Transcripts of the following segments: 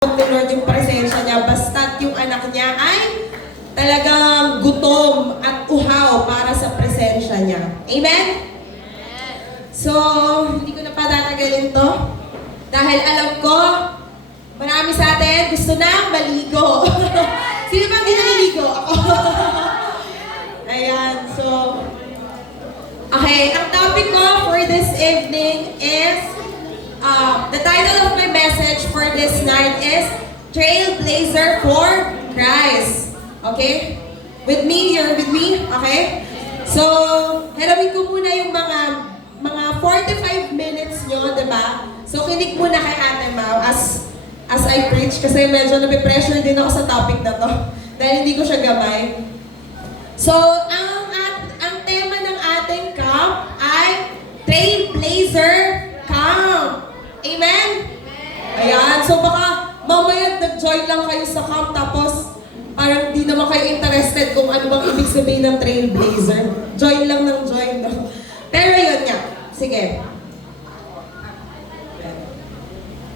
ni Lord yung presensya niya, basta't yung anak niya ay talagang gutom at uhaw para sa presensya niya. Amen? So, hindi ko na patatagalin to. Dahil alam ko, marami sa atin gusto na maligo. Sino bang di naliligo? Ako. Ayan, so, okay, ang topic ko for this evening is, the title of my message for this night is Trailblazer for Christ. Okay? With me, you're with me? Okay? So, harawin ko muna yung mga 45 minutes nyo, diba? So, kinig muna kay Ate Mau as I preach kasi medyo napipressure din ako sa topic na to dahil hindi ko siya gamay. So, ang tema ng ating camp ay Trailblazer Camp. Amen? Ayan. So, baka mamaya nag-join lang kayo sa camp tapos parang di naman kayo interested kung ano bang ibig sabihin ng Trailblazer. Join lang ng join. No? Pero yun nga. Sige.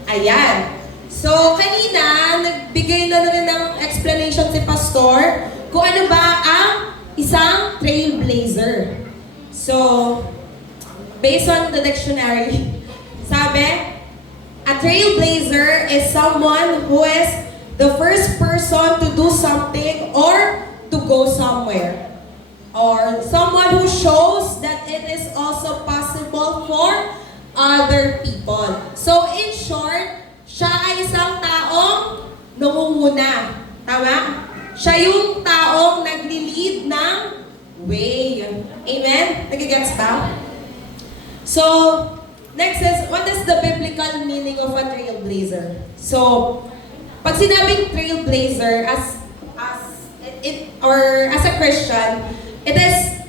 Ayan. So, kanina, nagbigay na rin ng explanation si Pastor kung ano ba ang isang Trailblazer. So, based on the dictionary, sabi, a trailblazer is someone who is the first person to do something or to go somewhere. Or someone who shows that it is also possible for other people. So in short, siya ay isang taong nangunguna. Tama? Siya yung taong nagli-lead ng way. Amen? Nagigets ba? So, next is, what is the biblical meaning of a trailblazer? So, pag sinabing trailblazer as a Christian, it is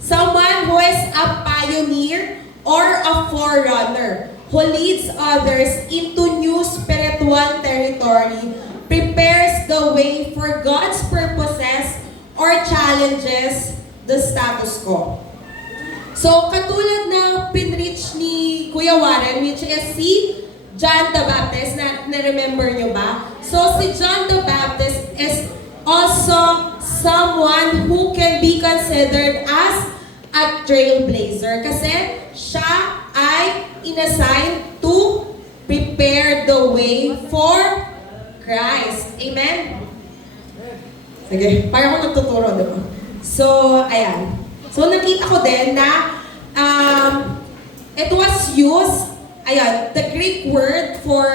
someone who is a pioneer or a forerunner who leads others into new spiritual territory, prepares the way for God's purposes or challenges the status quo. So, katulad na pinreach ni Kuya Warren, which is si John the Baptist, na-remember nyo ba? So, si John the Baptist is also someone who can be considered as a trailblazer kasi siya ay inassign to prepare the way for Christ. Amen? Sige, parang ako nagtuturo, diba? So, ayan. So, nakita ko din na it was used, ayan, the Greek word for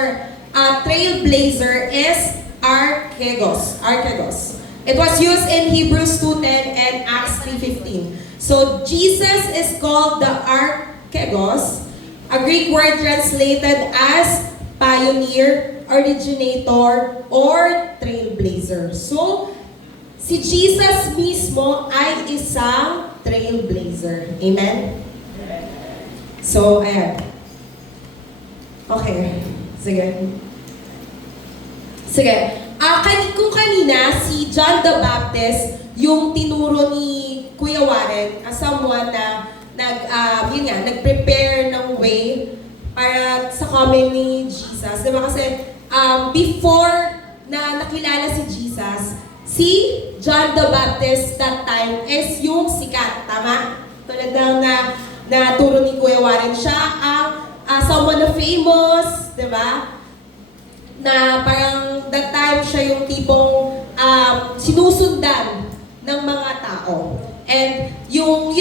trailblazer is archegos. Archegos. It was used in Hebrews 2:10 and Acts 3:15. So, Jesus is called the archegos, a Greek word translated as pioneer, originator, or trailblazer. So, si Jesus mismo ay isang trailblazer. Amen? So, ayan. Okay. Sige. Sige. Kung kanina, si John the Baptist, yung tinuro ni Kuya Warren as someone na nag-prepare ng way para sa coming ni Jesus. Diba kasi, before na nakilala si Jesus, si John the Baptist that time is yung sikat, tama? Tulad na turo ni Kuya Warren, siya ang someone na famous, di ba? Na parang that time siya yung tipong sinusundan ng mga tao. And yun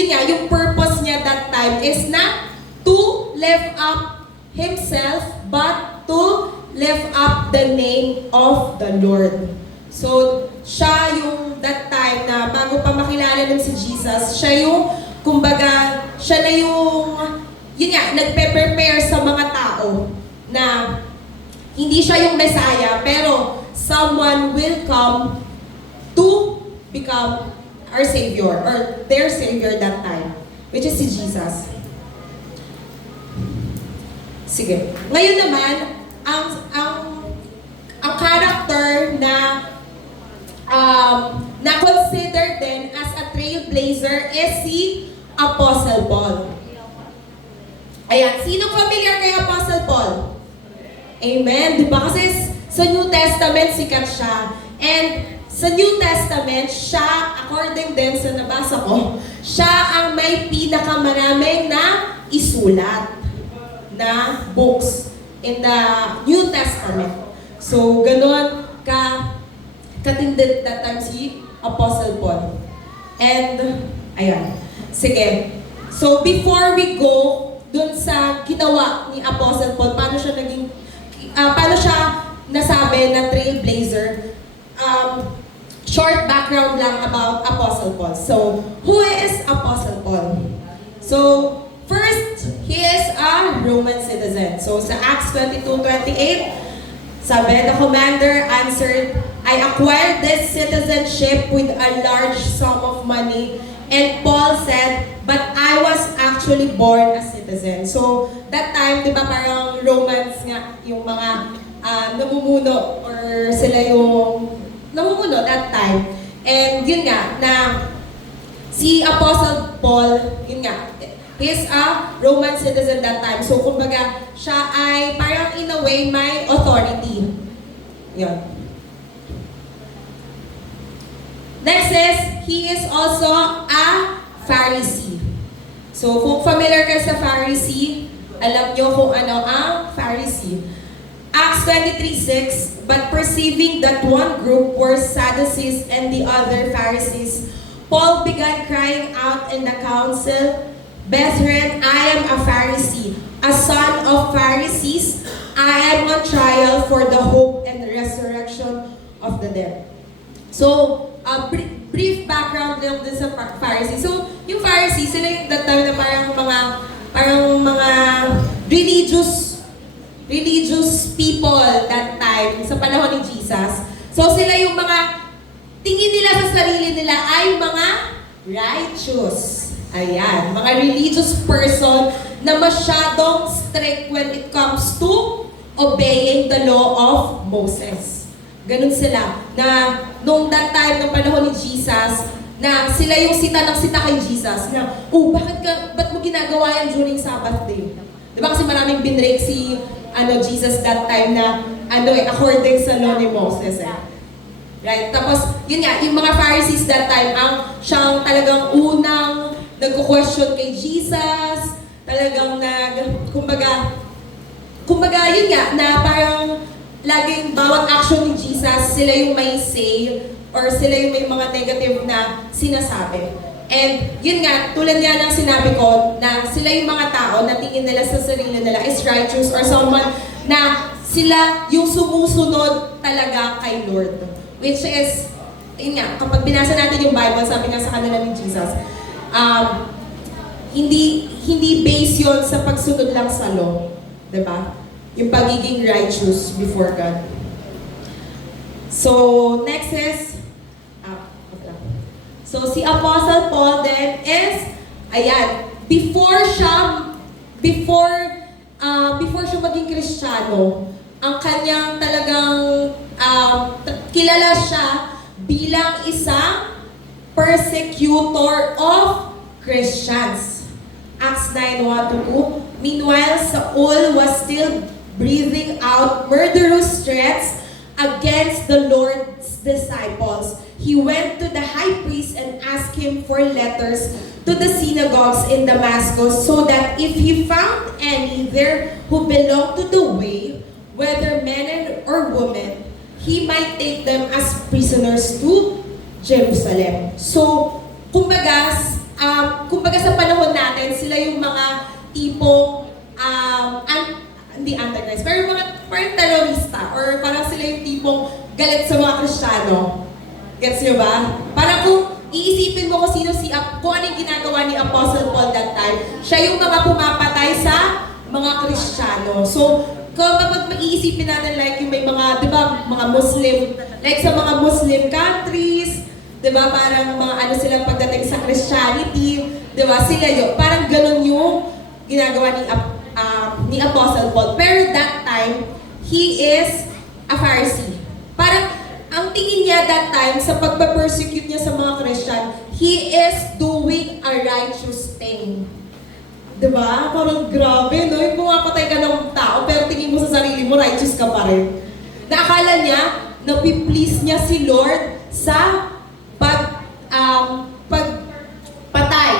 purpose niya that time is not to lift up himself, but to lift up the name of the Lord. So, siya yung that time na bago pa makilala ng si Jesus, siya yung, kumbaga, siya na yung, nagpe-prepare sa mga tao na hindi siya yung Messiah, pero someone will come to become our Savior, or their Savior that time, which is si Jesus. Sige. Ngayon naman, ang character na considered din as a trailblazer is si Apostle Paul. Ayan, sino familiar kay Apostle Paul? Amen. Di ba? Kasi sa New Testament, sikat siya. And sa New Testament, siya, according din sa nabasa ko, siya ang may pinakamaraming na isulat na books in the New Testament. So, ganun katindid that time si Apostle Paul. And, ayan. Sige. So, before we go dun sa ginawa ni Apostle Paul, paano siya nasabi na trailblazer, short background lang about Apostle Paul. So, who is Apostle Paul? So, first, he is a Roman citizen. So, sa Acts 22:28, sabi, the commander answered, I acquired this citizenship with a large sum of money. And Paul said, but I was actually born a citizen. So, that time, di ba parang Romans nga, yung mga namumuno or sila yung namumuno that time. And yun nga, na si Apostle Paul, yun nga, he's a Roman citizen that time. So, kumbaga, siya ay parang in a way may authority. Yun. Next is, he is also a Pharisee. So, kung familiar kayo sa Pharisee, alam nyo kung ano ang Pharisee. Acts 23:6, but perceiving that one group were Sadducees and the other Pharisees, Paul began crying out in the council, Brethren, I am a Pharisee, a son of Pharisees. I am on trial for the hope and the resurrection of the dead. So, a brief background lang din sa Pharisee. So, yung Pharisee, sila yung that time na parang mga religious people that time, sa panahon ni Jesus. So, sila yung mga, tingin nila sa sarili nila ay mga righteous. Ayan, mga religious person na masyadong strict when it comes to obeying the law of Moses. Ganun sila. Na nung that time, ng panahon ni Jesus, na sila yung sita ng sita kay Jesus, na, ba't mo ginagawa yan during Sabbath day? Diba kasi maraming binrake si Jesus that time na, according sa law ni Moses Right? Tapos, yun nga, yung mga Pharisees that time, siyang talagang unang nagko-question kay Jesus, talagang kumbaga yun nga, na parang laging bawat action ni Jesus, sila yung may say, or sila yung may mga negative na sinasabi. And yun nga, tulad nga ng sinabi ko, na sila yung mga tao na tingin nila sa sarili nila is righteous or someone na sila yung sumusunod talaga kay Lord. Which is, yun nga, kapag binasa natin yung Bible, sabi nga sa kanila ni Jesus, hindi based yun sa pagsunod lang sa law. Diba? Yung pagiging righteous before God. So, next is, so si Apostle Paul then is, before siya maging Kristiyano, ang kanyang talagang kilala siya bilang isang persecutor of Christians. Acts 9:1-2. Meanwhile, Saul was still breathing out murderous threats against the Lord's disciples. He went to the high priest and asked him for letters to the synagogues in Damascus so that if he found any there who belonged to the way, whether men or women, he might take them as prisoners to Jerusalem. So, kumbaga sa panahon natin, sila yung mga tipong, hindi antichrist, pero yung mga parang terrorista, or parang sila yung tipong galit sa mga Kristiyano. Gets nyo ba? Parang kung iisipin mo kung ano yung ginagawa ni Apostle Paul that time, siya yung mga pumapatay sa mga Kristiyano. So, kapag maiisipin natin like yung may mga, di ba, mga Muslim, like sa mga Muslim countries, di ba, parang mga sila pagdating sa Christianity, di ba, sila yun, parang ganun yung ginagawa ni Apostle Paul. Pero that time, he is a Pharisee. Parang, ang tingin niya that time, sa pagpa-persecute niya sa mga Christian, he is doing a righteous thing. Diba? Parang grabe, no? Yung pumapatay ka ng tao, pero tingin mo sa sarili mo, righteous ka pa rin. Na akala niya, napiplease niya si Lord sa pagpatay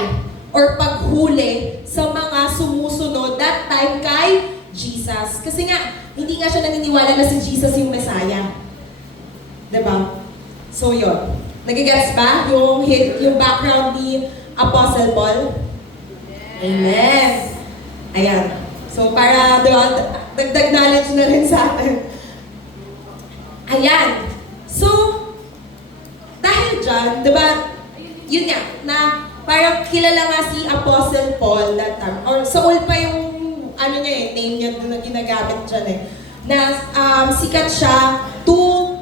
or paghuli sa mga sumusunod that time kay Jesus. Kasi nga, hindi nga siya naniniwala na si Jesus yung Messiah. Diba? So yun. Nagigets ba yung background ni Apostle Paul? Amen. Ayan. So para dagdag knowledge na rin sa atin. Ayan. So, dahil dyan, diba, yun nga, na parang kilala nga si Apostle Paul that time. Or Saul pa yung, ano niya name niya na ginagamit dyan na sikat siya to,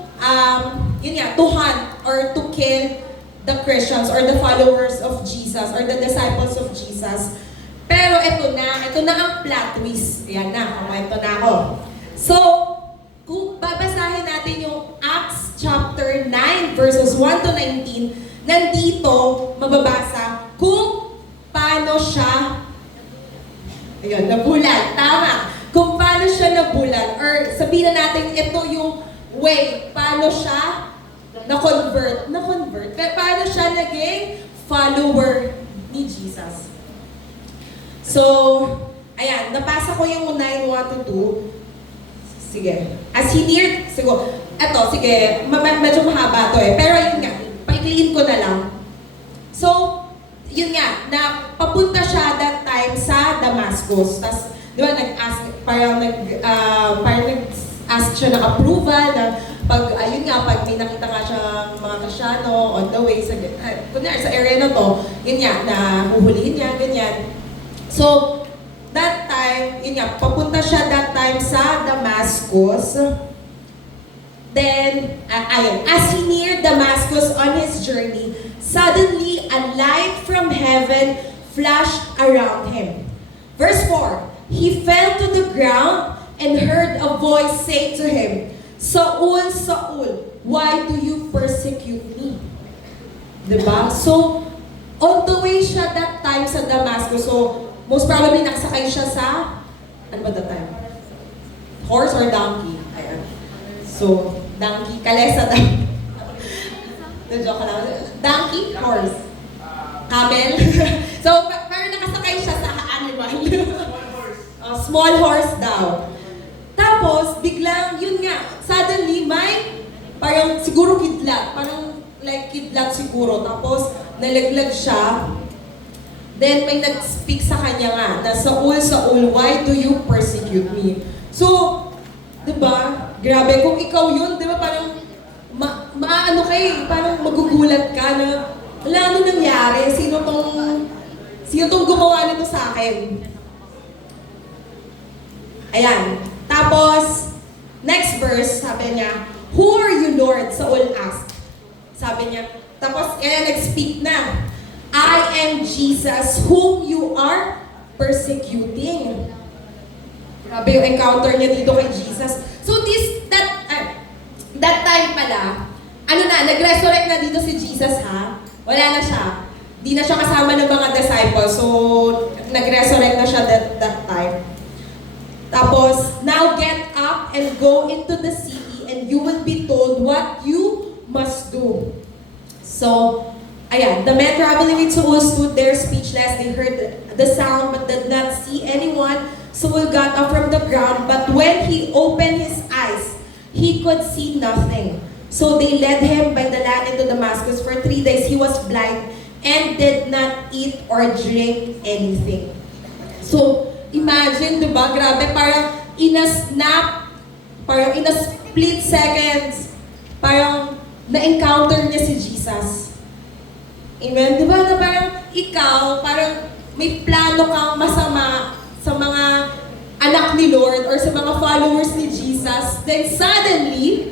yun nga, to hunt or to kill the Christians or the followers of Jesus or the disciples of Jesus. Pero ito na ang plot twist. Ayan na, kumwento na ako. So, kung babasahin natin yung Acts chapter 9 verses 1 to 19, nandito mababasa kung paano siya, ayun, nabulan. Tama. Kung paano siya nabulan. Or sabihin na natin, ito yung way, paano siya na-convert. Paano siya naging follower ni Jesus. So, ayan, napasa ko yung 9, 1 to 2. Sige. As he neared, medyo mahaba to Pero yun nga, paikliin ko na lang. So, yun nga, na papunta siya that time sa Damascus. Tapos, di ba, nag-ask siya ng approval na pag may nakita nga siyang mga Kristyano on the way sa area na to, yun nga, na huhulihin niya, ganyan. So, that time, yun nga, papunta siya that time sa Damascus. Then, as he neared Damascus on his journey, suddenly a light from heaven flashed around him. Verse 4, he fell to the ground and heard a voice say to him, Saul, Saul, why do you persecute me? Diba? So, on the way siya that time sa Damascus, so, most probably nakasakay siya sa, ano ba that time? Horse or donkey? Ayan. So, donkey, kalesa donkey. Joke lang. Donkey, horse. Camel. So, pero nakasakay siya sa animal. Small horse daw. Tapos, biglang, yun nga, suddenly may, parang siguro kidlat. Parang like kidlat siguro. Tapos, nalaglag siya. Then may nag-speak sa kanya nga na, Saul, Saul, why do you persecute me? So, di ba? Grabe, kung ikaw yun, di ba parang maano parang magugulat ka na, wala ano nangyari? Sino tong gumawa nito sa akin? Ayan. Tapos, next verse, sabi niya, who are you, Lord? Saul asked. Sabi niya, tapos, nag-speak na. I am Jesus whom you are persecuting. Grabe yung encounter niya dito kay Jesus. So that time pala, nag-resurrect na dito si Jesus ha? Wala na siya. Di na siya kasama ng mga disciples. So, nag-resurrect na siya that time. Tapos, now get up and go into the city and you will be told what you must do. So, ayan, the men traveling with Saul stood there speechless. They heard the sound but did not see anyone. Saul got up from the ground, but when he opened his eyes, he could see nothing. So they led him by the land into Damascus. For 3 days he was blind and did not eat or drink anything. So, imagine, di ba? Grabe, parang in a split seconds, parang na-encounter niya si Jesus. Amen? Di ba na parang ikaw, parang may plano kang masama sa mga anak ni Lord or sa mga followers ni Jesus, then suddenly,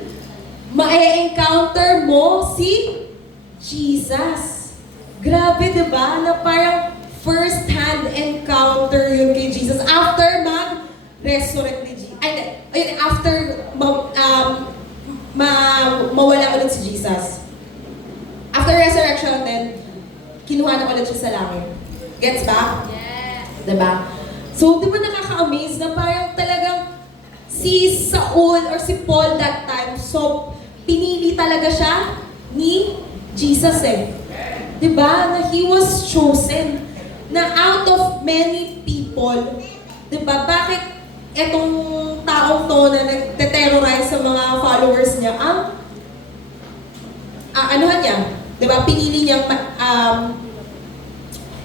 ma-encounter mo si Jesus. Grabe, di ba? Na parang first-hand encounter yun kay Jesus after mag-resurrect ni Jesus. After mawala ulit si Jesus. After resurrection, then, kinuha na ulit siya sa langit. Gets ba? Yeah. Diba? So, di ba nakaka-amaze na parang talagang si Saul or si Paul that time, so pinili talaga siya ni Jesus eh. Diba? Na he was chosen. Na out of many people, diba? Bakit etong taong to na nagte-terrorize sa mga followers niya, anuhan niya? Diba? Pinili niyang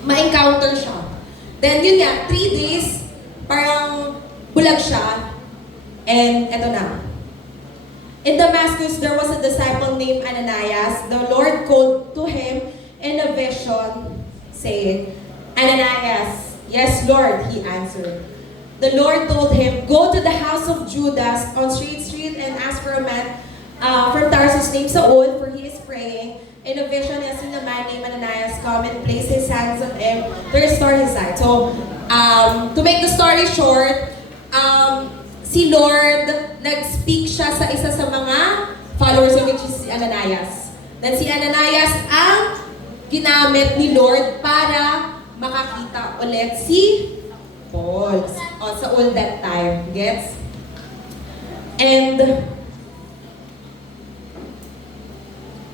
ma-encounter siya. Then yun nga, 3 days, parang bulag siya. And eto na. In Damascus, there was a disciple named Ananias. The Lord called to him in a vision, saying, Ananias, yes, Lord, he answered. The Lord told him, go to the house of Judas on Straight Street and ask for a man from Tarsus named Saul, for he is praying. In a vision, he has seen a man named Ananias come and place his hands on him to restore his sight. So, to make the story short, si Lord, nag-speak siya sa isa sa mga followers niya, which is si Ananias. Then si Ananias ang ginamit ni Lord para makakita ulit si Paul. O, Saul that time. Gets? And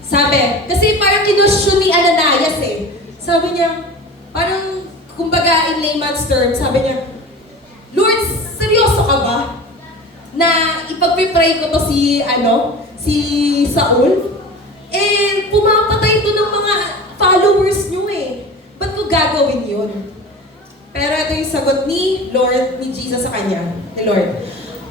sabi, kasi parang kinusyon ni Ananias eh. Sabi niya, parang, kumbaga in layman's terms, sabi niya, Lord, seryoso ka ba? Na ipagpipray ko to si Saul? Eh, pumapatay to ng mga followers niyo eh. Ba't ko gagawin yun? Pero ito yung sagot ni Jesus sa kanya, ni Lord.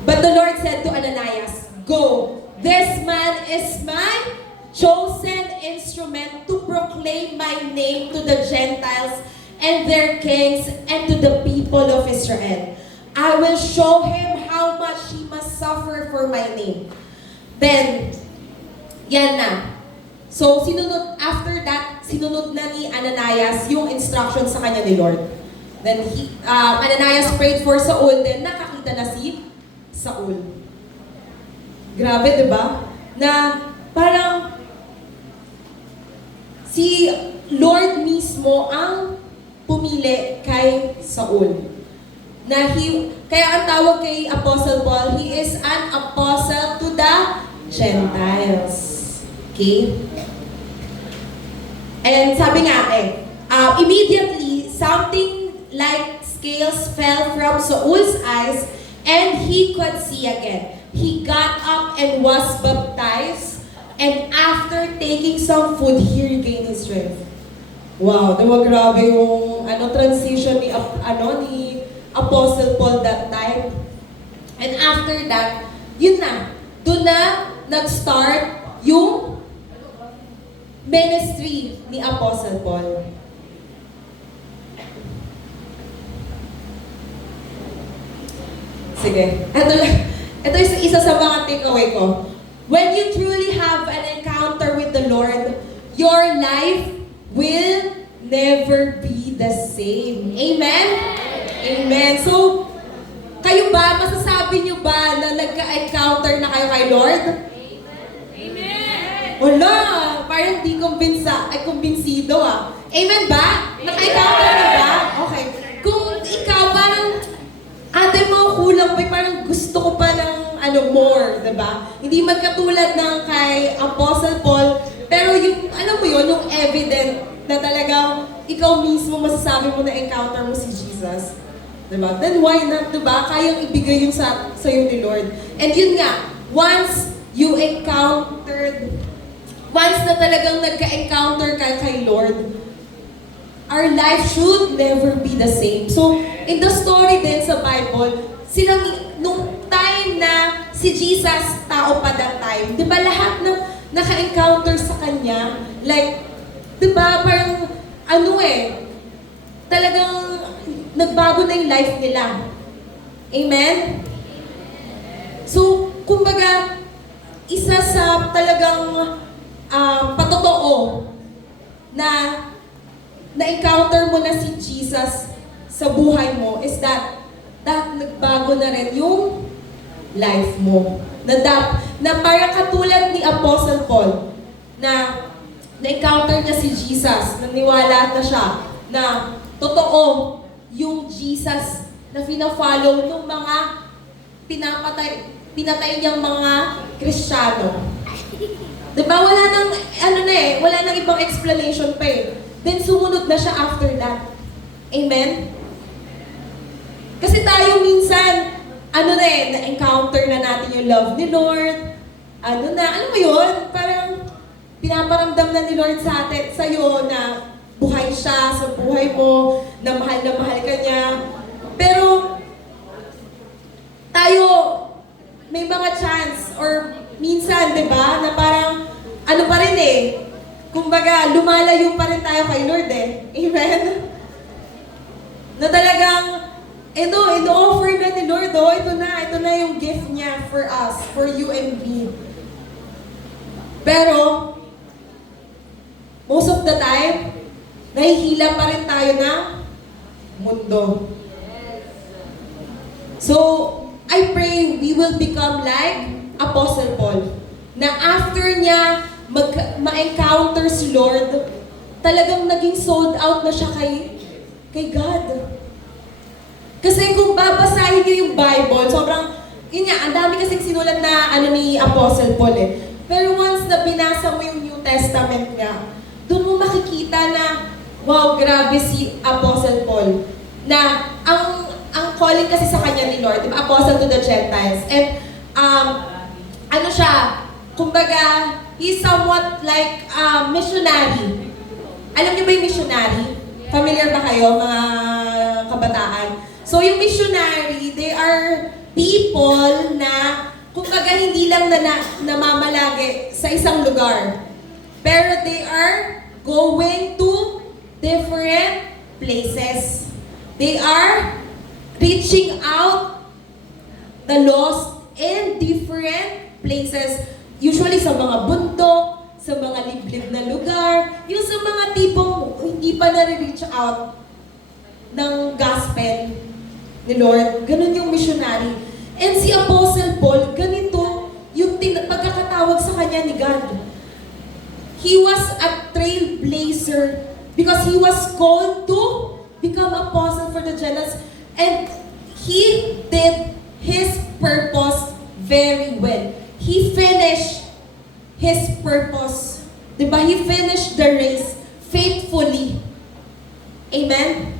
But the Lord said to Ananias, go, this man is my chosen instrument to proclaim my name to the Gentiles and their kings and to the people of Israel. I will show him how much he must suffer for my name. Then, yan na. So, after that, sinunod na ni Ananias yung instruction sa kanya ni Lord. Then, Ananias prayed for Saul, then nakakita na si Saul. Grabe, di ba? Na parang si Lord mismo ang pumili kay Saul. Kaya ang tawag kay Apostle Paul, he is an apostle to the Gentiles. Okay? And sabi nga immediately, something like scales fell from Saul's eyes and he could see again. He got up and was baptized, and after taking some food, he regained his strength. Wow, diba grabe yung transition ni Apostle Paul that time. And after that, yun na, doon na nag-start yung ministry ni Apostle Paul. Sige. Ito isa sa mga takeaway ko. When you truly have an encounter with the Lord, your life will never be the same. Amen? Amen. So, kayo ba, masasabi nyo ba na nagka-encounter na kayo kay Lord? Amen! Wala, parang di kumbinsido ah. Amen ba? Naka-encounter na ba? Okay. Kung ikaw parang, ate mo kulang pa, parang gusto ko pa ng more, diba? Hindi man katulad ng kay Apostle Paul, pero yung, yung evident na talagang ikaw mismo masasabi mo na encounter mo si Jesus. Diba? Then why not, diba? Kayang ibigay yun sa'yo ni Lord. And yun nga, once na talagang nagka-encounter ka kay Lord, our life should never be the same. So, in the story din sa Bible, nung time na si Jesus, tao pa that time, di ba lahat ng naka-encounter sa Kanya, like, di ba parang, talagang nagbago na yung life nila. Amen? So, kumbaga, isa sa talagang patotoo na na-encounter mo na si Jesus sa buhay mo is that nagbago na rin yung life mo. Na parang katulad ni Apostle Paul na na-encounter niya si Jesus, naniwala na siya na totoo yung Jesus na fina-follow ng mga pinatay niyang mga Kristiyano. Diba? Wala nang, wala nang ibang explanation pa eh. Then sumunod na siya after that. Amen? Kasi tayo minsan, na-encounter na natin yung love ni Lord. Alam mo yun? Parang pinaparamdam na ni Lord sa atin, sa'yo na buhay siya sa buhay mo, na mahal ka niya. Pero, tayo, may mga chance, or minsan, di ba, na parang, pa rin eh, kumbaga, lumalayo pa rin tayo kay Lord eh. Amen? Na talagang, ino-offer na ni Lord, ito na yung gift niya for us, for you and me. Pero, most of the time, nahihila pa rin tayo ng mundo. So, I pray we will become like Apostle Paul, na after niya ma-encounter si Lord, talagang naging sold out na siya kay God. Kasi kung babasahin niyo yung Bible, sobrang, yun nga, ang dami kasing sinulat na ni Apostle Paul eh. Pero once na binasa mo yung New Testament niya, doon mo makikita na, wow, grabe si Apostle Paul. Na ang calling kasi sa kanya ni Lord, diba? Apostle to the Gentiles. And, kumbaga, he's somewhat like missionary. Alam niyo ba yung missionary? Familiar ba kayo, mga kabataan? So, yung missionary, they are people na, kumbaga, hindi lang namamalagi sa isang lugar. Pero they are going to different places. They are reaching out the lost in different places. Usually sa mga bundok, sa mga liblib na lugar, yung sa mga tipong hindi pa na-reach out ng gospel ni Lord. Ganun yung missionary. And si Apostle Paul, ganito yung pagkakatawag sa kanya ni God. He was a trailblazer because he was called to become apostle for the Gentiles. And he did his purpose very well. He finished his purpose. Diba? He finished the race faithfully. Amen?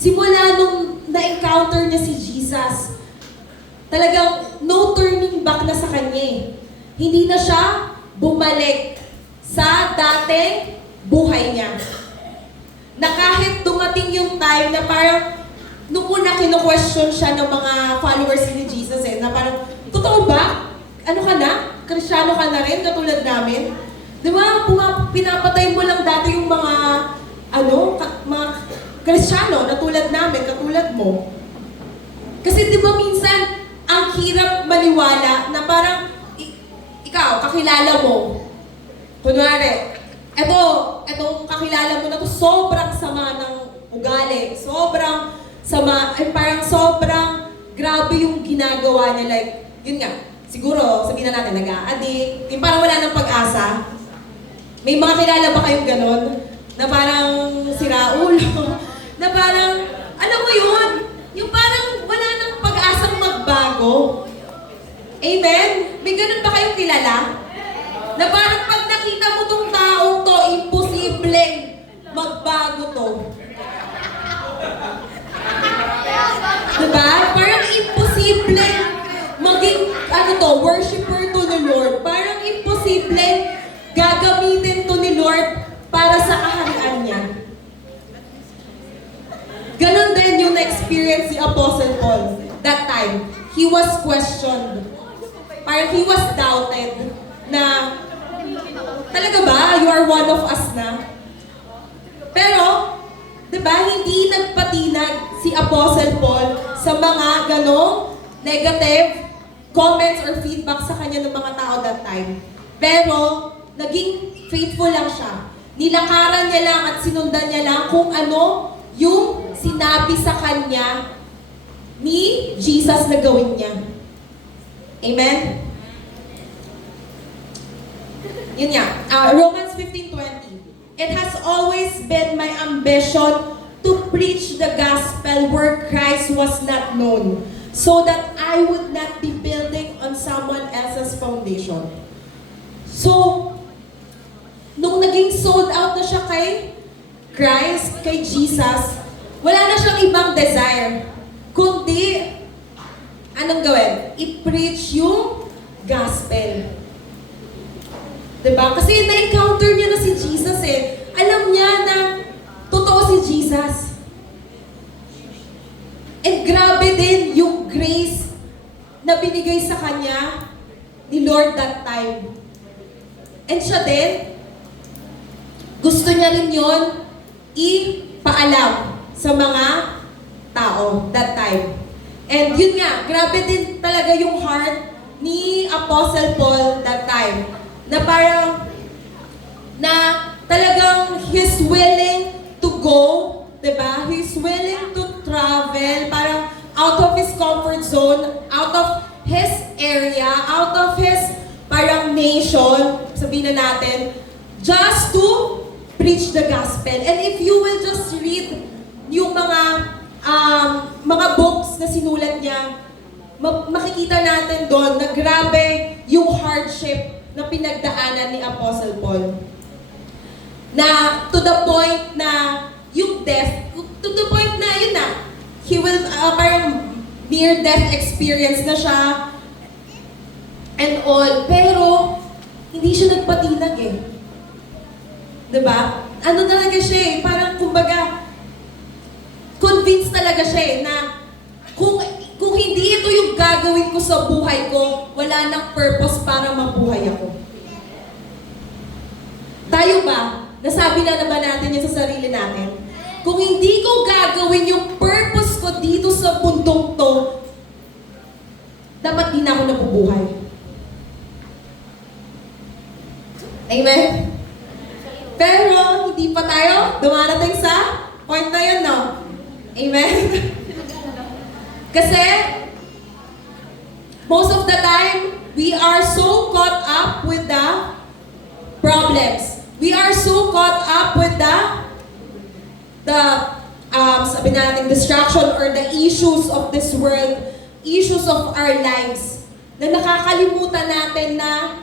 Simula nung na-encounter niya si Jesus, talagang no turning back na sa kanya eh. Hindi na siya bumalik sa dating buhay niya. Na kahit dumating yung time na parang, nung una kino-question siya ng mga followers ni Jesus na parang, totoo ba? Ano ka na? Kristiyano ka na rin, katulad namin? Di ba, pinapatay mo lang dati yung mga, mga Kristiyano na tulad namin, katulad mo. Kasi di ba minsan, ang hirap maniwala na parang, ikaw, kakilala mo. Kunwari, etong kakilala mo na to, sobrang sama ng ugali, sobrang sama, parang sobrang grabe yung ginagawa niya. Like, yun nga, siguro, sabihin na natin, nag-a-addict, yung parang wala ng pag-asa. May mga kilala ba kayong ganon? Na parang siraulo? Na parang, alam mo yun? Yung parang wala ng pag-asang magbago. Amen? May ganon ba kayong kilala? Na parang pag nakita mo tong taong to, imposibleng magbago to. Diba? Parang imposibleng maging, worshiper to ni Lord. Parang imposibleng gagamitin to ni Lord para sa kaharian niya. Ganon din yung na-experience ni Apostle Paul. That time, he was questioned. Parang he was doubted na, talaga ba? You are one of us na? Pero, diba, hindi nagpatinag si Apostle Paul sa mga ganong negative comments or feedback sa kanya ng mga tao that time. Pero, naging faithful lang siya. Nilakaran niya lang at sinundan niya lang kung ano yung sinabi sa kanya ni Jesus na gawin niya. Amen? Yun nga, Romans 15:20. It has always been my ambition to preach the gospel where Christ was not known, so that I would not be building on someone else's foundation. So, nung naging sold out na siya kay Christ, kay Jesus, wala na siyang ibang desire, kundi, anong gawin? I-preach yung gospel. Diba? Kasi na-encounter niya na si Jesus eh. Alam niya na totoo si Jesus. And grabe din yung grace na binigay sa kanya ni Lord that time. And siya din, gusto niya rin yun ipaalam sa mga tao that time. And yun nga, grabe din talaga yung heart ni Apostle Paul that time. Na parang, na talagang he's willing to go, diba? He's willing to travel, parang out of his comfort zone, out of his area, out of his parang nation, sabihin na natin, just to preach the gospel. And if you will just read yung mga books na sinulat niya, makikita natin doon na grabe yung hardship na pinagdaanan ni Apostle Paul. Na to the point na yung death, to the point na yun na, he will, parang near death experience na siya and all. Pero, hindi siya nagpatinag eh. Diba? Ano talaga siya eh, parang kumbaga, convinced talaga siya eh, na kung hindi ito yung gagawin ko sa buhay ko, wala nang purpose para mabuhay ako. Tayo ba? Nasabi na naman natin yun sa sarili natin. Kung hindi ko gagawin yung purpose ko dito sa mundong to, dapat di na ako nabubuhay. Amen? Pero, hindi pa tayo dumarating sa point na yun, no? Amen? Kasi, most of the time, we are so caught up with the problems. We are so caught up with sabi natin, distraction or the issues of this world, issues of our lives, na nakakalimutan natin na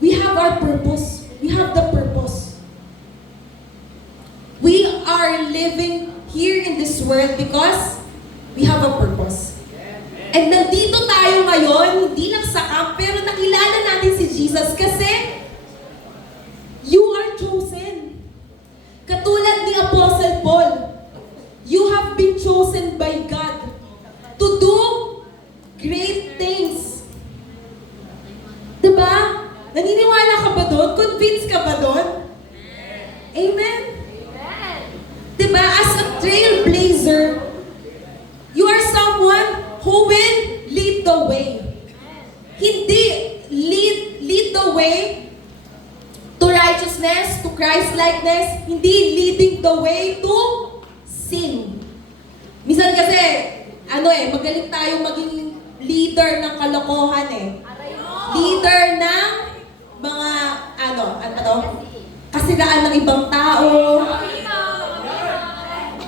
we have our purpose. We have the purpose. We are living here in this world because we have a purpose. And nandito tayo ngayon, hindi lang sa camp, pero nakilala natin si Jesus kasi you are chosen. Katulad ni Apostle Paul, you have been chosen by God to do great things. Diba? Naniniwala ka ba doon? Convinced ka ba doon? Amen? Diba? As a trailblazer, you are someone who will lead the way. Hindi lead the way to righteousness, to Christ-likeness, hindi leading the way to sin. Minsan kasi, magaling tayo maging leader ng kalokohan eh. Leader ng mga, kasiraan ng ibang tao.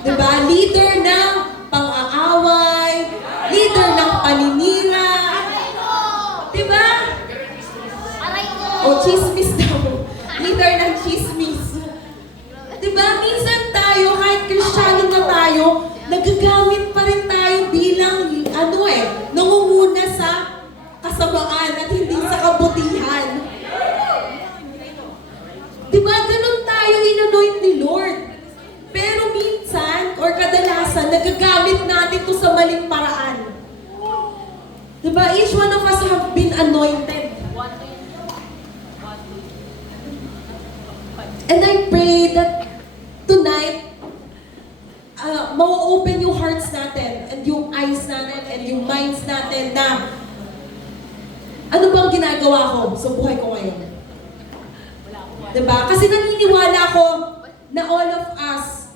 Diba? Leader ng pang-aaway, leader ng paninira. Diba? O, chismis daw. Leader ng chismis. Diba? Minsan tayo, kahit Kristiyano na tayo, nagagamit pa rin tayo bilang, nangunguna sa kasamaan at hindi sa kabutihan. Diba? Ganun tayo in-anoint ni Lord. Pero minsan, or kadalasan, nagagamit natin ito sa maling paraan. Diba? Each one of us have been anointed. And I pray that tonight, ma-open yung hearts natin, and yung eyes natin, and yung minds natin na ano bang ginagawa ko sa buhay ko ngayon? Diba? Kasi naniniwala ko na all of us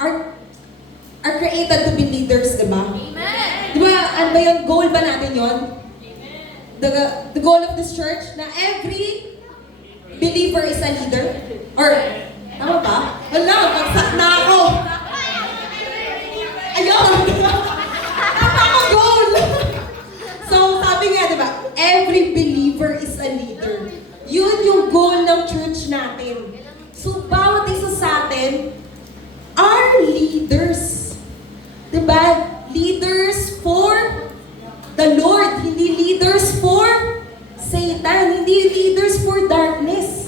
are created to be leaders, diba? Amen! Diba, ano ba yun? Goal ba natin yun? The goal of this church na every believer is a leader? Or, tama ba? Wala, bagsak na ako! Ayun! Napaka-goal! So, sabi nga, di ba, every believer is a leader. Yun yung goal ng church natin. So, bawat isa sa atin are leaders. Di ba? Leaders for the Lord. Hindi leaders for Satan. Hindi leaders for darkness.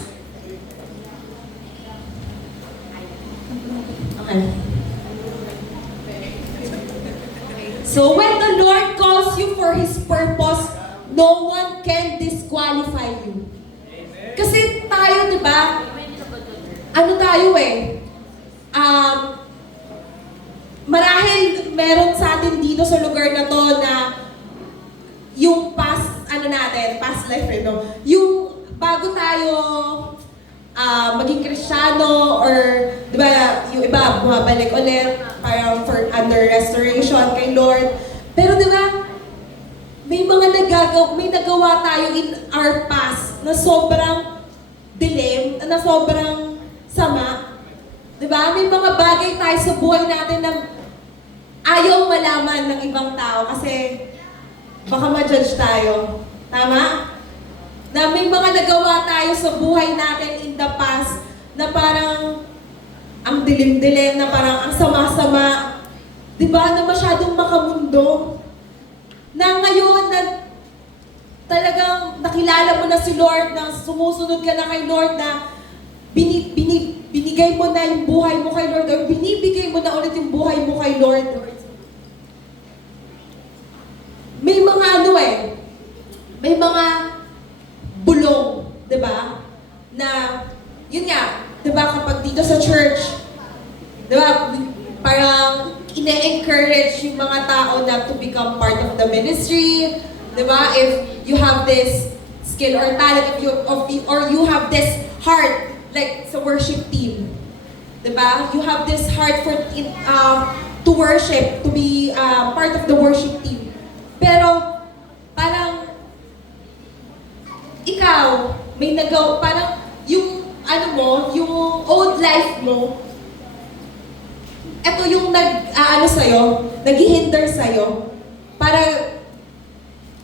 Okay. So when the Lord calls you for His purpose, no one can disqualify you. Kasi tayo, di ba? Ano tayo eh? Marahil meron sa atin dito sa lugar na to na yung past life, no? Yung bago tayo maging Kristiyano or, di ba, yung iba, bumabalik ulit, parang for under restoration kay Lord. Pero di ba, may nagawa tayo in our past na sobrang dilim, na sobrang sama. Di ba? May mga bagay tayo sa buhay natin na ayaw malaman ng ibang tao kasi baka ma-judge tayo. Tama? Na may mga nagawa tayo sa buhay natin in the past na parang ang dilim-dilim, na parang ang sama-sama. Diba? Na masyadong makamundo. Na ngayon, na talagang nakilala mo na si Lord, na sumusunod ka na kay Lord, na binigay mo na yung buhay mo kay Lord, or binibigay mo na ulit yung buhay mo kay Lord. May mga may mga bulong, di ba? Na, yun nga, di ba, kapag dito sa church, di ba, parang ine-encourage yung mga tao na to become part of the ministry, di ba? If you have this skill or talent, or you have this heart, like sa worship team, di ba? You have this heart to worship, to be part of the worship team. Pero, parang, ikaw, may nagawa, parang yung, yung old life mo, eto yung nag-hinder sa'yo, para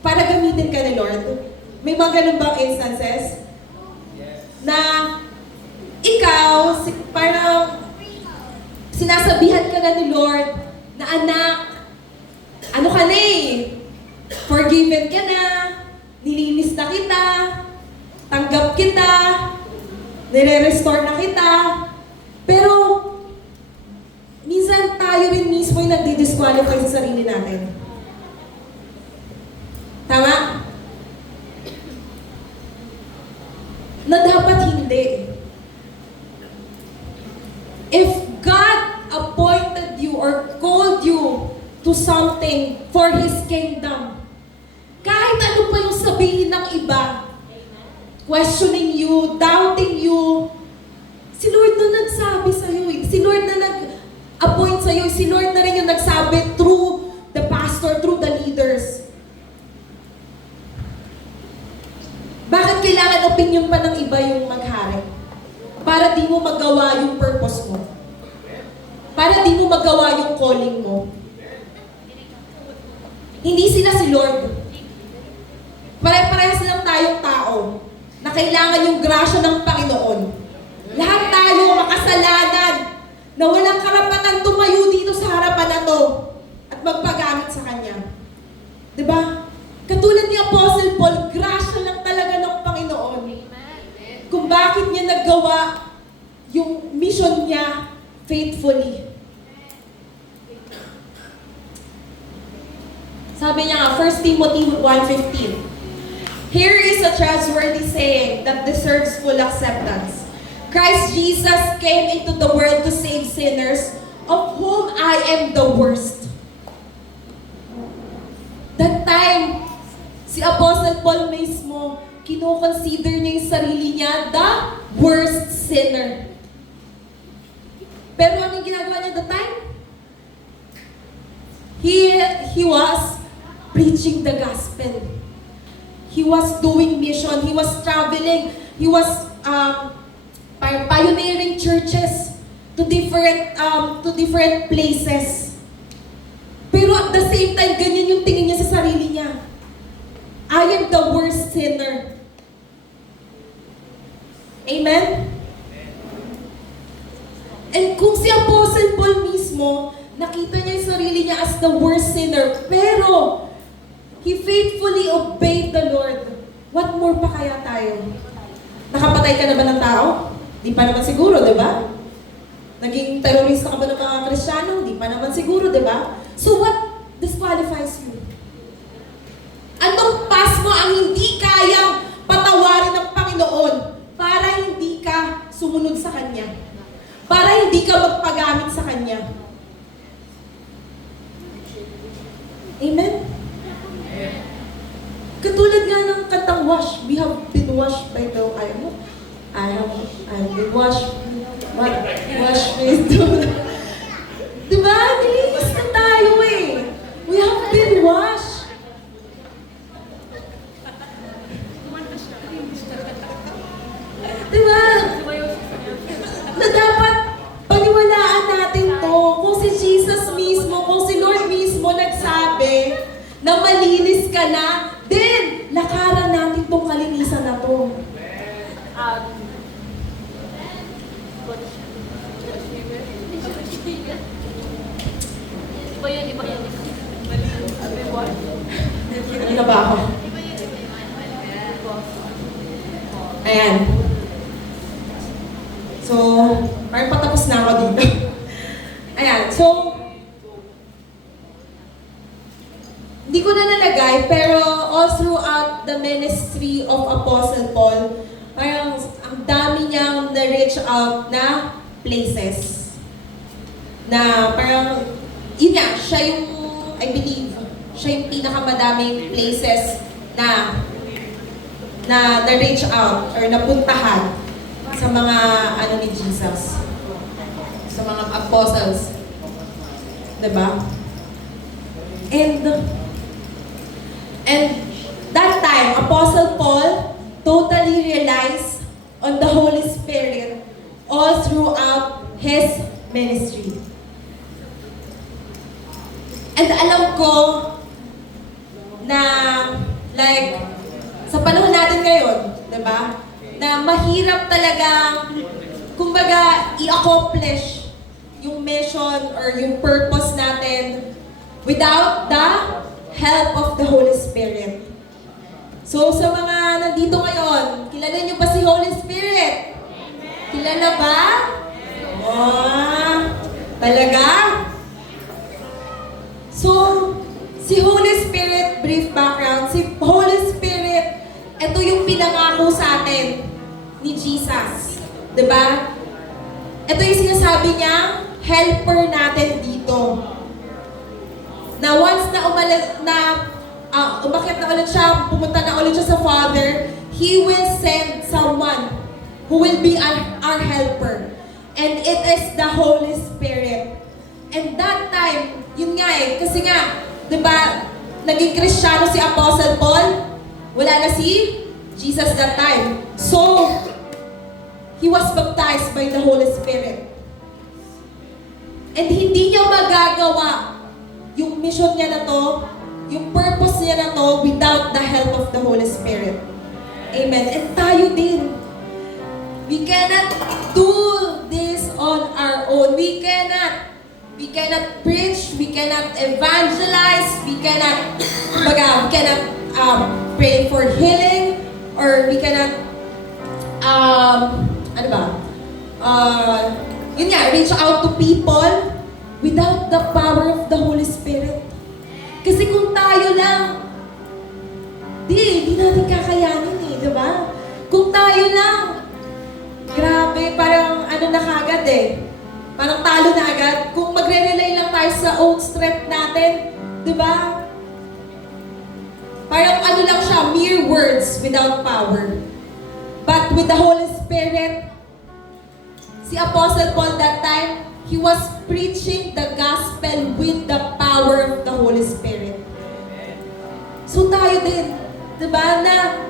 gamitin ka ni Lord. May mga ganun bang instances? Na, ikaw, parang, sinasabihan ka na ni Lord, na anak, ano ka na eh, forgiven ka na, nilinis na kita, tanggap kita, nire-restore na kita. Pero, minsan tayo rin mismo yung nagdi-disqualify sa sarili natin. Tama? Na dapat hindi. If God appointed you or called you to something for His kingdom, kahit ano pa yung sabihin ng iba, questioning you, doubting you, si Lord na nagsabi sa'yo eh. Si Lord na nag-appoint sa'yo. Si Lord na rin yung nagsabi through the pastor, through the leaders. Bakit kailangan opinion pa ng iba yung maghari? Para di mo magawa yung purpose mo. Para di mo magawa yung calling mo. Hindi sila si Lord. Pare-parehas lang tayong tao na kailangan yung grasya ng Panginoon. Lahat tayo makasalanan na walang karapatan tumayo dito sa harapan na to at magpagamit sa Kanya. Diba? Katulad ni Apostle Paul, grasya lang talaga ng Panginoon. Kung bakit niya naggawa yung mission niya faithfully. Sabi niya nga, 1 Timothy 1:15. Here is a trustworthy saying that deserves full acceptance. Christ Jesus came into the world to save sinners, of whom I am the worst. That time, si Apostle Paul mismo, kino-consider niya yung sarili niya the worst sinner. Pero ano yung ginagawa niya that time? He was preaching the gospel. He was doing mission. He was traveling. He was pioneering churches to different places. Pero at the same time, ganyan yung tingin niya sa sarili niya. I am the worst sinner. Amen? And kung si Apostle Paul mismo, nakita niya yung sarili niya as the worst sinner, pero he faithfully obeyed the Lord. What more pa kaya tayo? Nakapatay ka na ba ng tao? Di pa naman siguro, di ba? Naging terorista ka ba ng mga Kristiyano? Di pa naman siguro, di ba? So what disqualifies you? Anong pas mo ang hindi kayang patawarin ng Panginoon para hindi ka sumunod sa Kanya? Para hindi ka magpagamit sa Kanya? Amen? Katulad nga ng kantang wash, we have been washed by the, I have been washed, wash with the, diba? Nilinis na tayo eh. We have been washed. Diba? Na dapat paniwalaan natin to. Kung si Jesus mismo, kung si Lord mismo nagsabi na malinis ka na, then lakaran natin tong kalinisan na to. Iba yun. Ano ba ako? Ayan. So, parang patapos na ako dito. Ayan, so, hindi ko na nalagay, pero all throughout the ministry of Apostle Paul, parang ang dami niyang na-reach out na places. Na parang, yun nga, siya yung, I believe, siya yung pinakamadaming places na na-reach out or napuntahan sa mga ano ni Jesus. Sa mga apostles. Diba? And that time, Apostle Paul totally relies on the Holy Spirit all throughout his ministry. And alam ko na like sa panahon natin ngayon, 'di ba? Na mahirap talagang kumbaga i-accomplish yung mission or yung purpose natin without the help of the Holy Spirit. So sa mga nandito ngayon, kilala niyo ba si Holy Spirit? Kilala ba? Talaga? So, si Holy Spirit, brief background, si Holy Spirit, ito yung pinangako sa atin ni Jesus. Diba? Ito yung sinasabi niya, helper natin dito. Na once na umakyat na ulit siya, pumunta na ulit siya sa Father, He will send someone who will be our helper. And it is the Holy Spirit. And that time, yun nga kasi nga, di ba, naging Kristiyano si Apostle Paul, wala na si Jesus that time. So, he was baptized by the Holy Spirit. And hindi niya magagawa yung mission niya na to, yung purpose niya na to, without the help of the Holy Spirit. Amen. And tayo din. We cannot do this on our own. We cannot preach, we cannot evangelize, we cannot pray for healing, or we cannot, reach out to people without the power of the Holy Spirit. Kasi kung tayo lang, di natin kakayanin di ba? Kung tayo lang, grabe, parang na kagad parang talo na agad. Kung magre-rely lang tayo sa own strength natin, di ba? Parang lang siya, mere words without power. But with the Holy Spirit, si Apostle Paul that time, he was preaching the gospel with the power of the Holy Spirit. So tayo din, di ba, na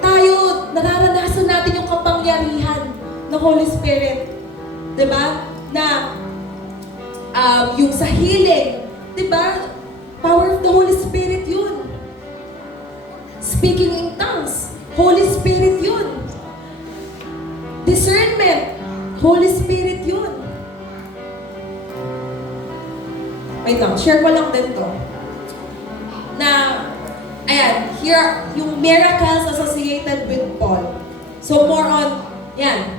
tayo, nararanasan natin yung kapangyarihan ng Holy Spirit. Di ba? Na yung sa healing, Diba? Power of the Holy Spirit yun. Speaking in tongues, Holy Spirit yun. Discernment, Holy Spirit yun. Wait lang, share ko lang din to. Na, ayan, here, yung miracles associated with Paul. So more on, yan.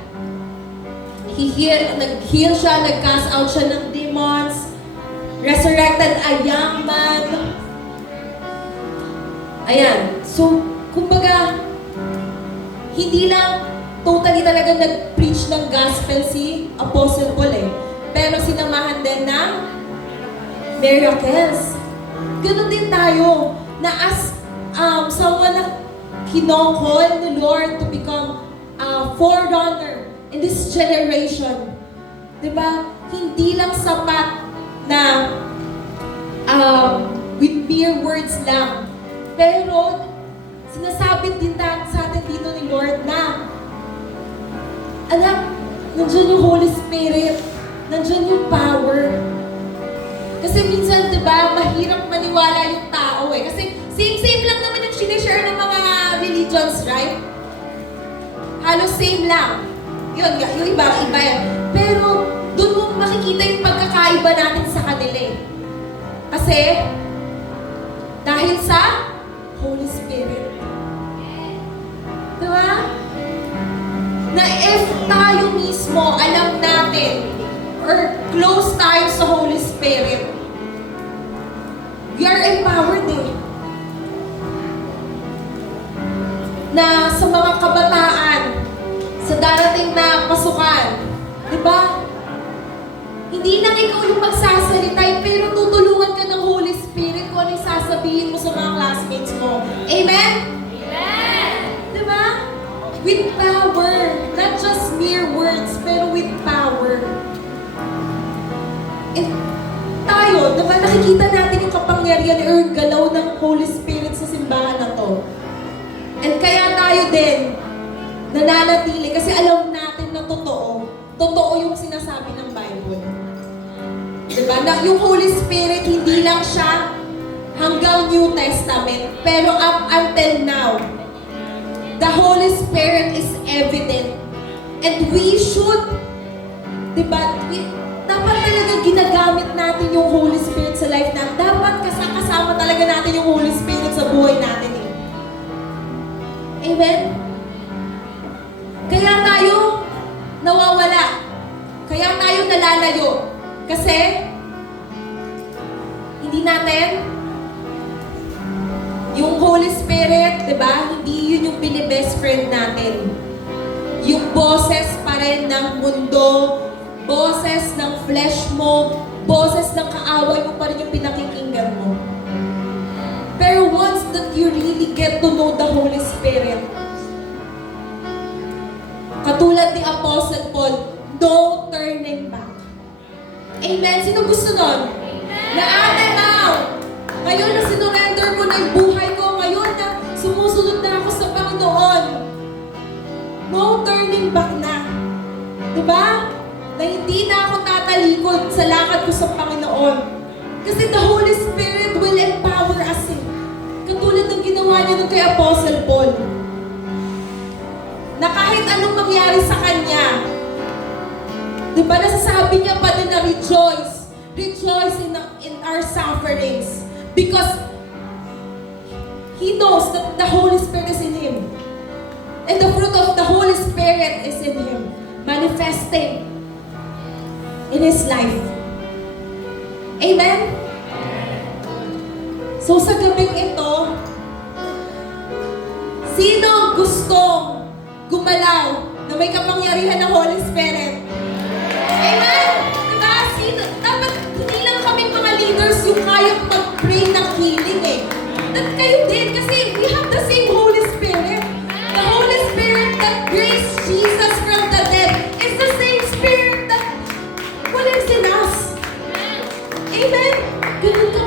Nag-heal siya, nag-cast out siya ng demons, resurrected a young man. Ayan. So, kumbaga, hindi lang totally talaga nag-preach ng gospel si Apostle Paul eh. Pero sinamahan din ng miracles. Ganun din tayo, na as someone na kinokol ni Lord to become a forerunner in this generation. Diba? Hindi lang sapat na with mere words lang. Pero, sinasabi din sa atin dito ni Lord na, anak, nandiyan yung Holy Spirit, nandiyan yung power. Kasi minsan, di ba, mahirap maniwala yung tao eh. Kasi same lang naman yung sinishare ng mga religions, right? Halos same lang. Yun, yung iba yan. Pero, doon mo makikita yung pagkakaiba natin sa kanila eh. Kasi, dahil sa Holy Spirit. Diba? Na if tayo mismo, alam natin, or close tayo sa Holy Spirit, we are empowered eh. Na sa mga kabataan, sa darating na pasukan, di ba? Hindi lang ikaw yung magsasalita, pero tutulungan ka ng Holy Spirit kung ano yung sasabihin mo sa mga classmates mo. Amen? Amen! Di ba? With power. Not just mere words, pero with power. And tayo, diba, nakikita natin yung kapangyarihan or yung galaw ng Holy Spirit sa simbahan na to. And kaya tayo din, nananatili kasi alam natin na totoo. Totoo yung sinasabi ng Bible. Diba? Na yung Holy Spirit, hindi lang siya hanggang New Testament, pero up until now, the Holy Spirit is evident. And we should, diba, dapat talaga ginagamit natin yung Holy Spirit sa life natin. Dapat kasama talaga natin yung Holy Spirit sa buhay natin eh. Amen? Kaya tayo nawawala. Kaya tayo nalalayo. Kasi, hindi natin yung Holy Spirit, diba? Hindi yun yung pinibest friend natin. Yung boses pa rin ng mundo, boses ng flesh mo, boses ng kaaway mo pa rin yung pinakikinggan mo. Pero once that you really get to know the Holy Spirit, katulad ni Apostle Paul, no turning back. Amen? Sino gusto nun? Na ate now, ngayon na sinurrender ko na yung buhay ko, ngayon na sumusunod na ako sa Panginoon. No turning back na. Diba? Na hindi na ako tatalikod sa lakad ko sa Panginoon. Kasi the Holy Spirit will empower us eh. Katulad ng ginawa niya nun kay Apostle Paul. Na kahit anong mangyari sa kanya, diba nasasabi niya pa din na rejoice. Rejoice in our sufferings. Because he knows that the Holy Spirit is in him. And the fruit of the Holy Spirit is in him. Manifesting in his life. Amen? So sa gabing ito, sino gustong gumalaw na may kapangyarihan ng Holy Spirit? Amen? Diba? Dapat hindi lang kami mga leaders yung kayang mag-pray ng healing eh. At kayo din kasi we have the same Holy Spirit. The Holy Spirit that raised Jesus from the dead is the same Spirit that lives in us. Amen? Ganun ka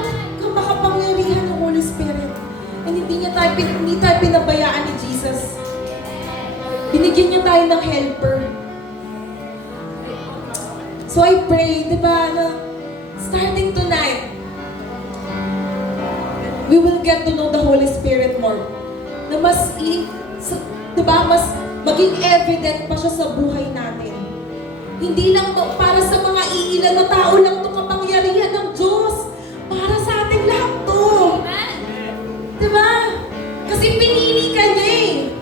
makapangyarihan ng Holy Spirit. And hindi tayo pinabayaan ni Jesus. Binigyan niya tayo ng helper. So I pray, di ba, na starting tonight, we will get to know the Holy Spirit more. Na mas, diba, mas maging evident pa siya sa buhay natin. Hindi lang to para sa mga iilan na tao lang to kapangyarihan ng Diyos. Para sa ating lahat to. Diba? Kasi pinili ka niya eh.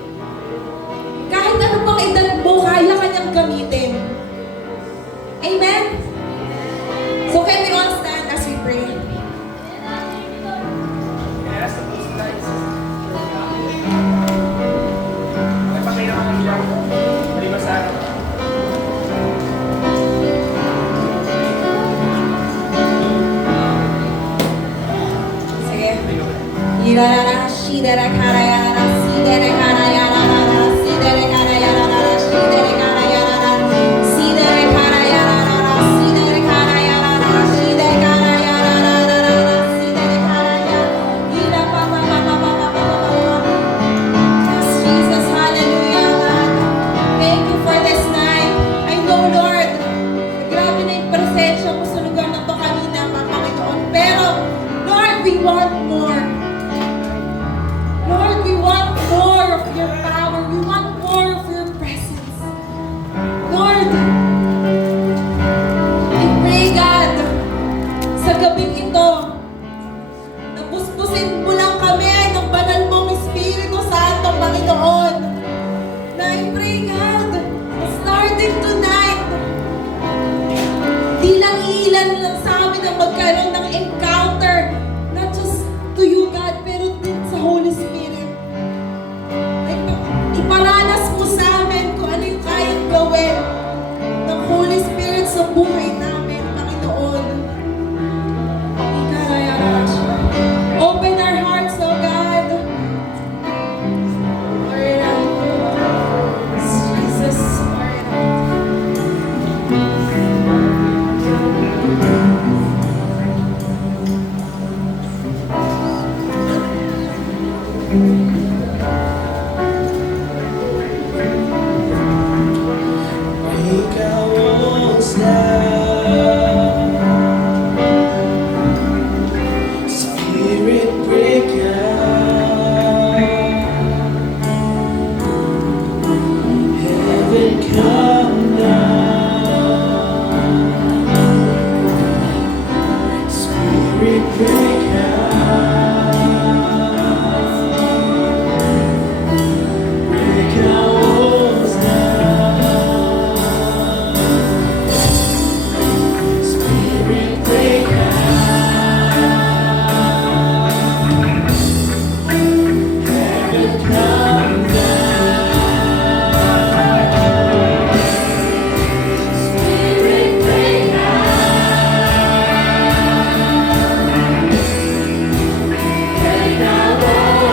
Kahit ano pang edad mo, kaya ka niyang gamitin. Amen? So can we all stand as we pray? Yes, those slides. May pakita ka lang dyan. May masarap. Sige. Irarara, shidera, karayara, sidere, karayara, sidere, karayara, sidere, karayara, sidere, karayara, sidere, karayara, sidere, karayara, sidere, karayara, ira, pa, pa, pa, pa, pa, pa, pa, pa, pa. Yes, Jesus, hallelujah, God. Thank you for this night. I know, Lord, grabe na yung presensya mo sa lugar na to kanina, Panginoon. Pero, Lord, we want more. Lord, we want more of your power. We want more of your presence. Lord, I pray, God, sa gabing ito, na puspusin mo lang kami ng banal mong Espiritu Santo, Panginoon. Na I pray, God, starting tonight, di lang ilan lang sa amin ang magkaroon ng encounter, not just to you, God, pero din sa Holy Spirit. Iparanas mo sa amin kung ano yung kayang gawin ng Holy Spirit sa buhay namin, Panginoon. Open our hearts, oh God. Lord, Jesus, Lord. Ikaw ang Spirit breaker, heaven come down, Spirit breaker, break our walls down, Spirit breaker, heaven come down, Spirit breaker, break our walls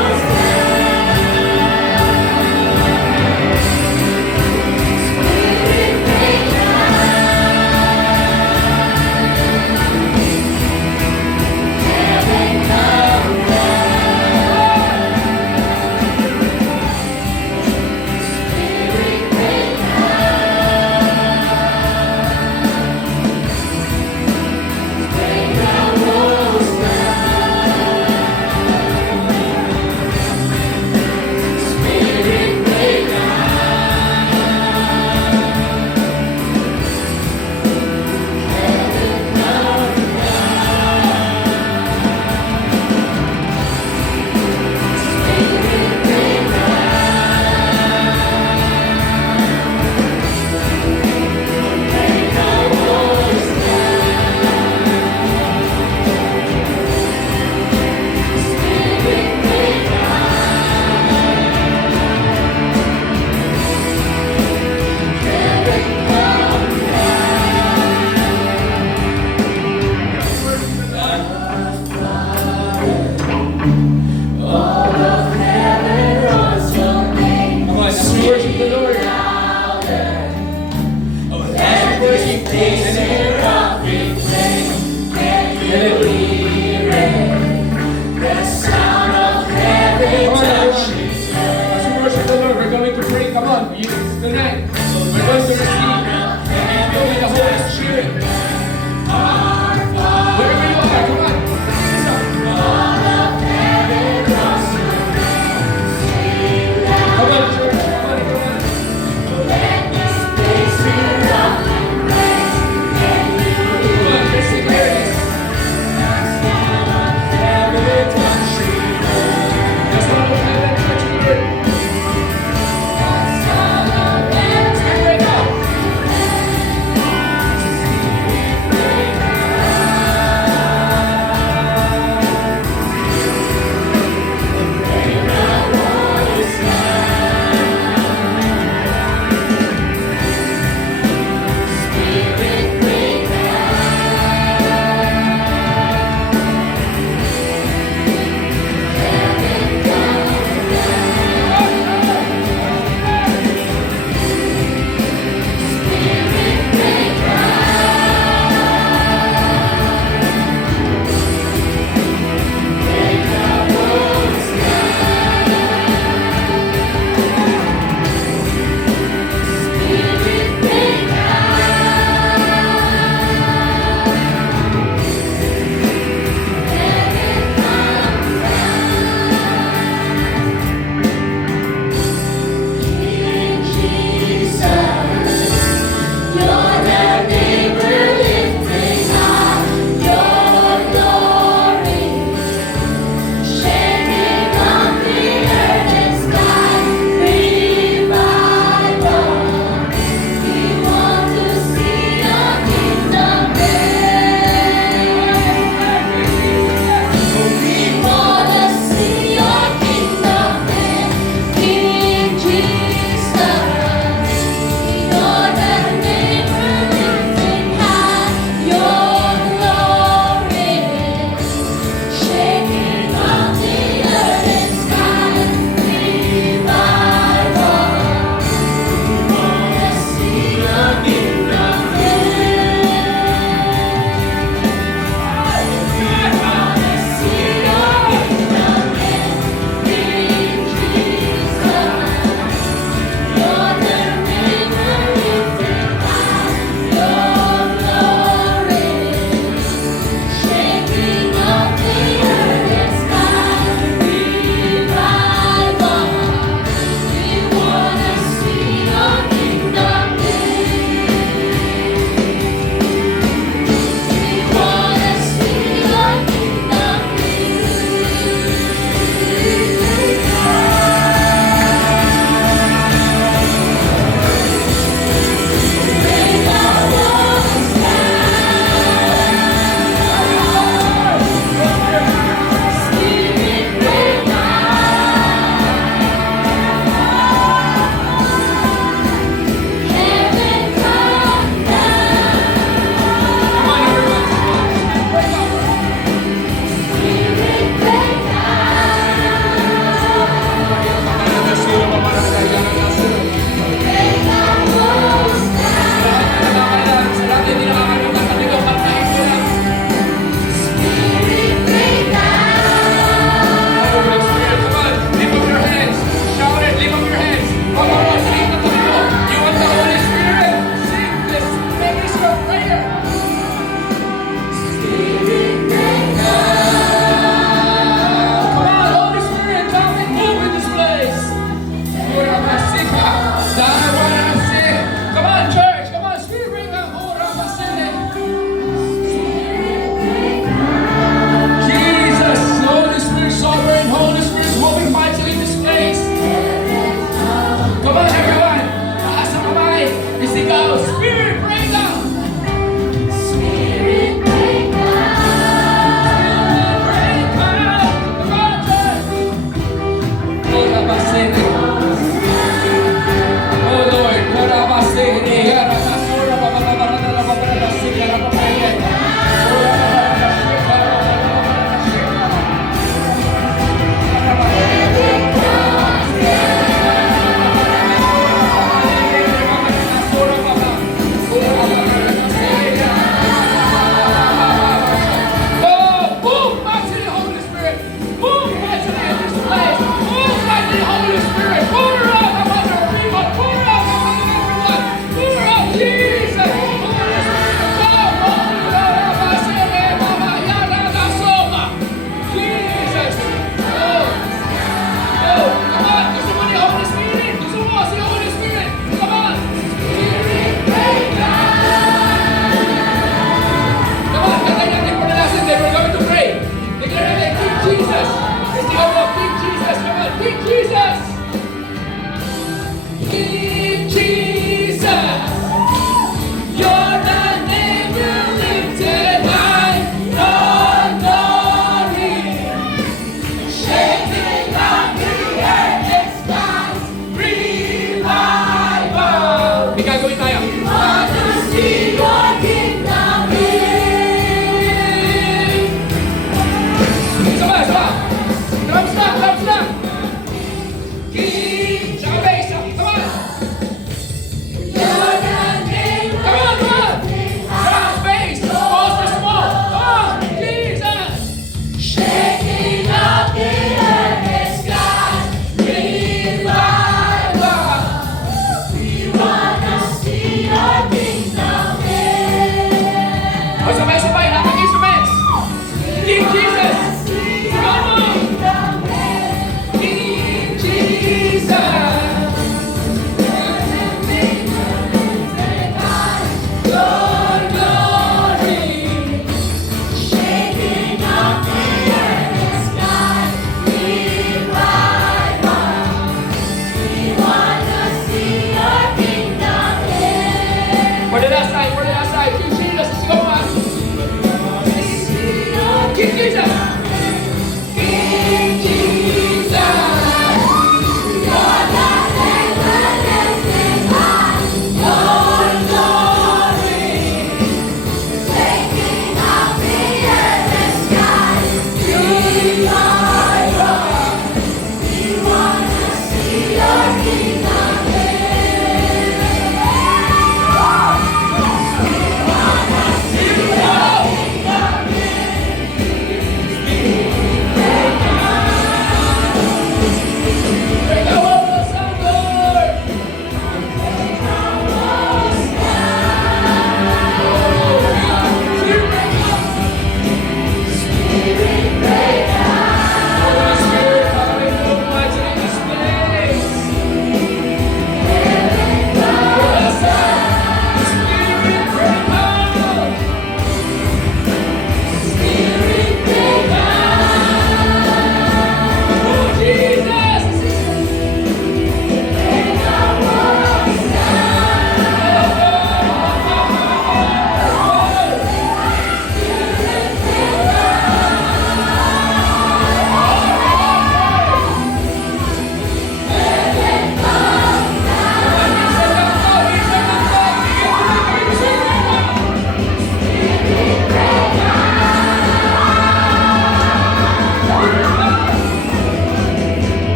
Wherever you are, come on.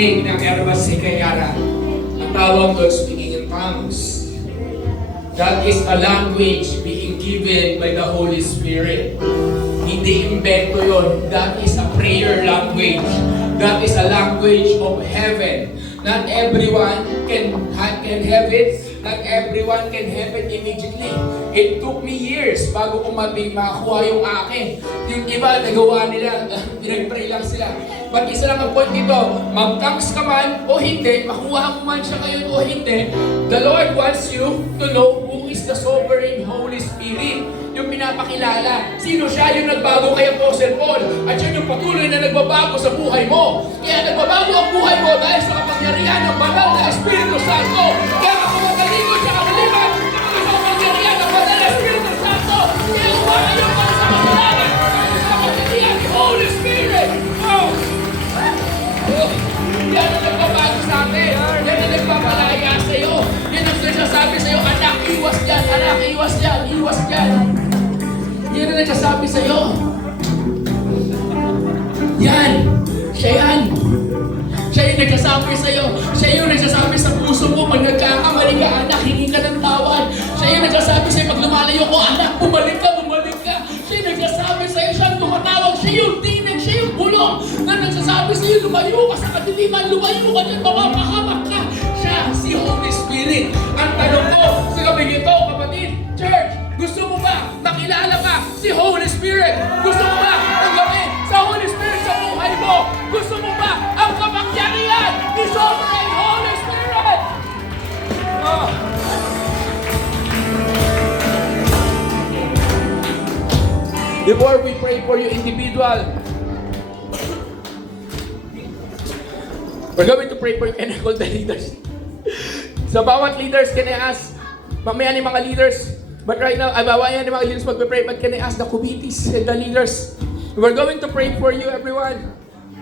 ating Kayara. Ang tawag doon, speaking in tongues. That is a language being given by the Holy Spirit. Hindi imbento yun. That is a prayer language. That is a language of heaven. Not everyone can have it. Not everyone can have it immediately. It took me years bago ko makakuha yung akin. Yung iba, nagawa nila, pinag-pray lang sila. But isa lang ang point dito, mag-tongues ka man o hindi, makuha mo man siya ngayon o hindi, the Lord wants you to know who is the sovereign Holy Spirit. Yung pinapakilala. Sino siya? Yung nagbago kay Apostle Paul. At siya yung patuloy na nagbabago sa buhay mo. Kaya nagbabago ang buhay mo dahil sa kapangyarihan ng banal na Espiritu Santo. Kaya ako magalikod sa kakaliman, sa kapangyarihan ng banal na Espiritu Santo. Kaya umakan yung para sa kasalanan. Sa kapangyarihan ni Holy Spirit. Yan ang nagbabago sa atin. Yan ang nagpapalaya sa iyo. Yan ang sinasabi sa iyo, anak, iwas dyan. Anak, iwas dyan. Iwas dyan. Yan ang nagsasabi sa iyo. Yan. Siya yan. Siya yung nagsasabi sa iyo. Siya yung nagsasabi sa puso mo pag nagkakamali ka, anak, hingi ka ng tawad. Siya yung nagsasabi sa iyo pag lumalayo ko, anak, bumalik ka, bumalik ka. Siya yung nagsasabi sa iyo, siya yung tumatawag, siya yung tinag, siya yung bulong na nagsasabi sa iyo, lumayo ka sa kadiliman, lumayo ka dyan, mapapahamak ka. Siya, si Holy Spirit. Ang tanong ko sa gabi nito, kapatid, church, gusto mo ba makilala ka si Holy Spirit? Gusto mo ba tanggapin sa Holy Spirit sa buhay mo? Gusto mo ba ang kapangyarihan ni Sovereign Holy Spirit? Before we pray for you individual, we're going to pray for you and all the leaders. Sa bawat leaders, can I ask, mamaya ni mga leaders, but right now, bawayan ni mga leaders magpe-pray, but can I ask the committees and the leaders? We're going to pray for you, everyone.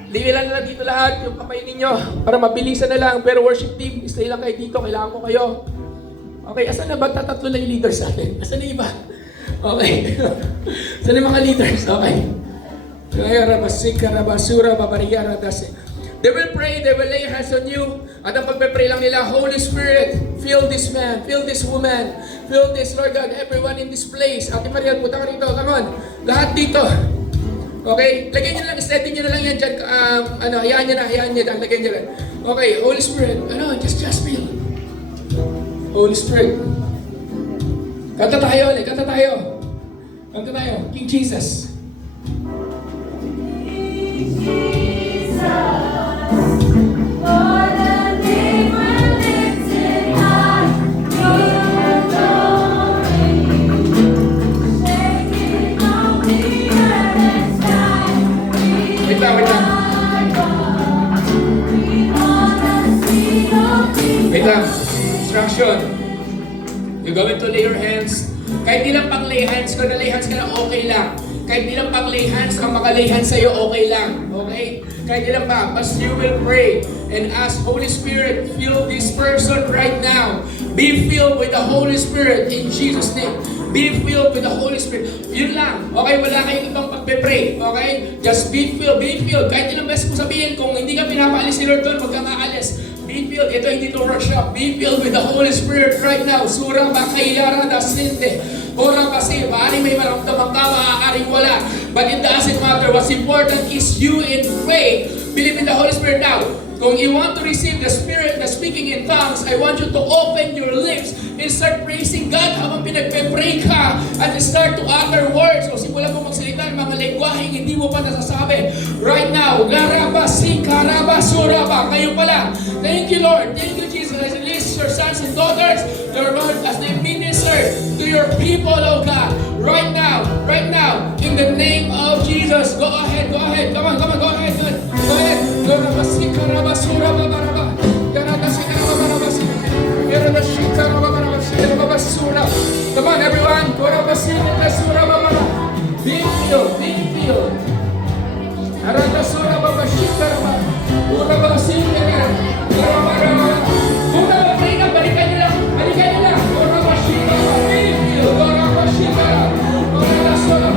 Liwilan na lang dito lahat, yung kamay ninyo, para mabilisan na lang. Pero worship team, stay lang kayo dito, kailangan ko kayo. Okay, asan na ba? Tatatlo na yung leaders natin. Asan na iba? Okay. Asan na yung mga leaders? Okay. They will pray, they will lay hands on you. At ang pagpe-pray lang nila, Holy Spirit, fill this man, fill this woman, fill this, Lord God, everyone in this place. Ate Mariel, punta ka rito, come on. Lahat dito. Okay? Lagyan nyo lang, steady nyo na lang yan dyan. Hayaan nyo na, lagyan nyo lang. Okay, Holy Spirit, just feel. Holy Spirit. Kanta tayo ulit, kanta tayo. King Jesus. Wait lang. Instruction. You're going to lay your hands. Kahit di lang pang lay hands ko, na lay hands ka na okay lang. Kahit di lang pang lay hands, ang makalay hands sa'yo, okay lang. Okay? Kahit di lang pa. But you will pray and ask, Holy Spirit, fill this person right now. Be filled with the Holy Spirit in Jesus' name. Be filled with the Holy Spirit. Yun lang. Okay? Wala kayong ibang pagpe-pray. Okay? Just be filled. Be filled. Kahit ilang beses mo sabihin, kung hindi ka pinapaalis ni Lord doon, huwag kang aalis. Be filled. Ito hindi to workshop. Be filled with the Holy Spirit right now. Surah Bakayara da Sinte. Ora kasi, maaaring may maramdaman ka, maaaring wala. But it doesn't matter. What's important is you in faith. Believe in the Holy Spirit now. Kung you want to receive the Spirit na speaking in tongues, I want you to open your lips and start praising God habang pinagpe-pray ka at start to utter words o simulan mo magsalita ng mga lengguaheng hindi mo pa nasasabi. Right now, Larabasi, Karabasuraba, kayo pala. Thank you, Lord. Thank you, Jesus. As release your sons and daughters, your Lord, as they minister to your people, oh God. Right now, in the name of Jesus. Go ahead. Come on, go ahead. Go ahead. Larabasi, Karabasuraba, Baraba. Yaradasi, Karabarabasi. Yaradasi, Karabarabasi. Yarababasura. Come on, everyone. Korabasi, Karasuraba, Baraba. Be filled. Aradasura, Babashi, Karaba. Urabasi, Karabaraba. Kung na-pray na, balikan nyo lang. Orabashi, Be filled. Orabashi, Oradasura,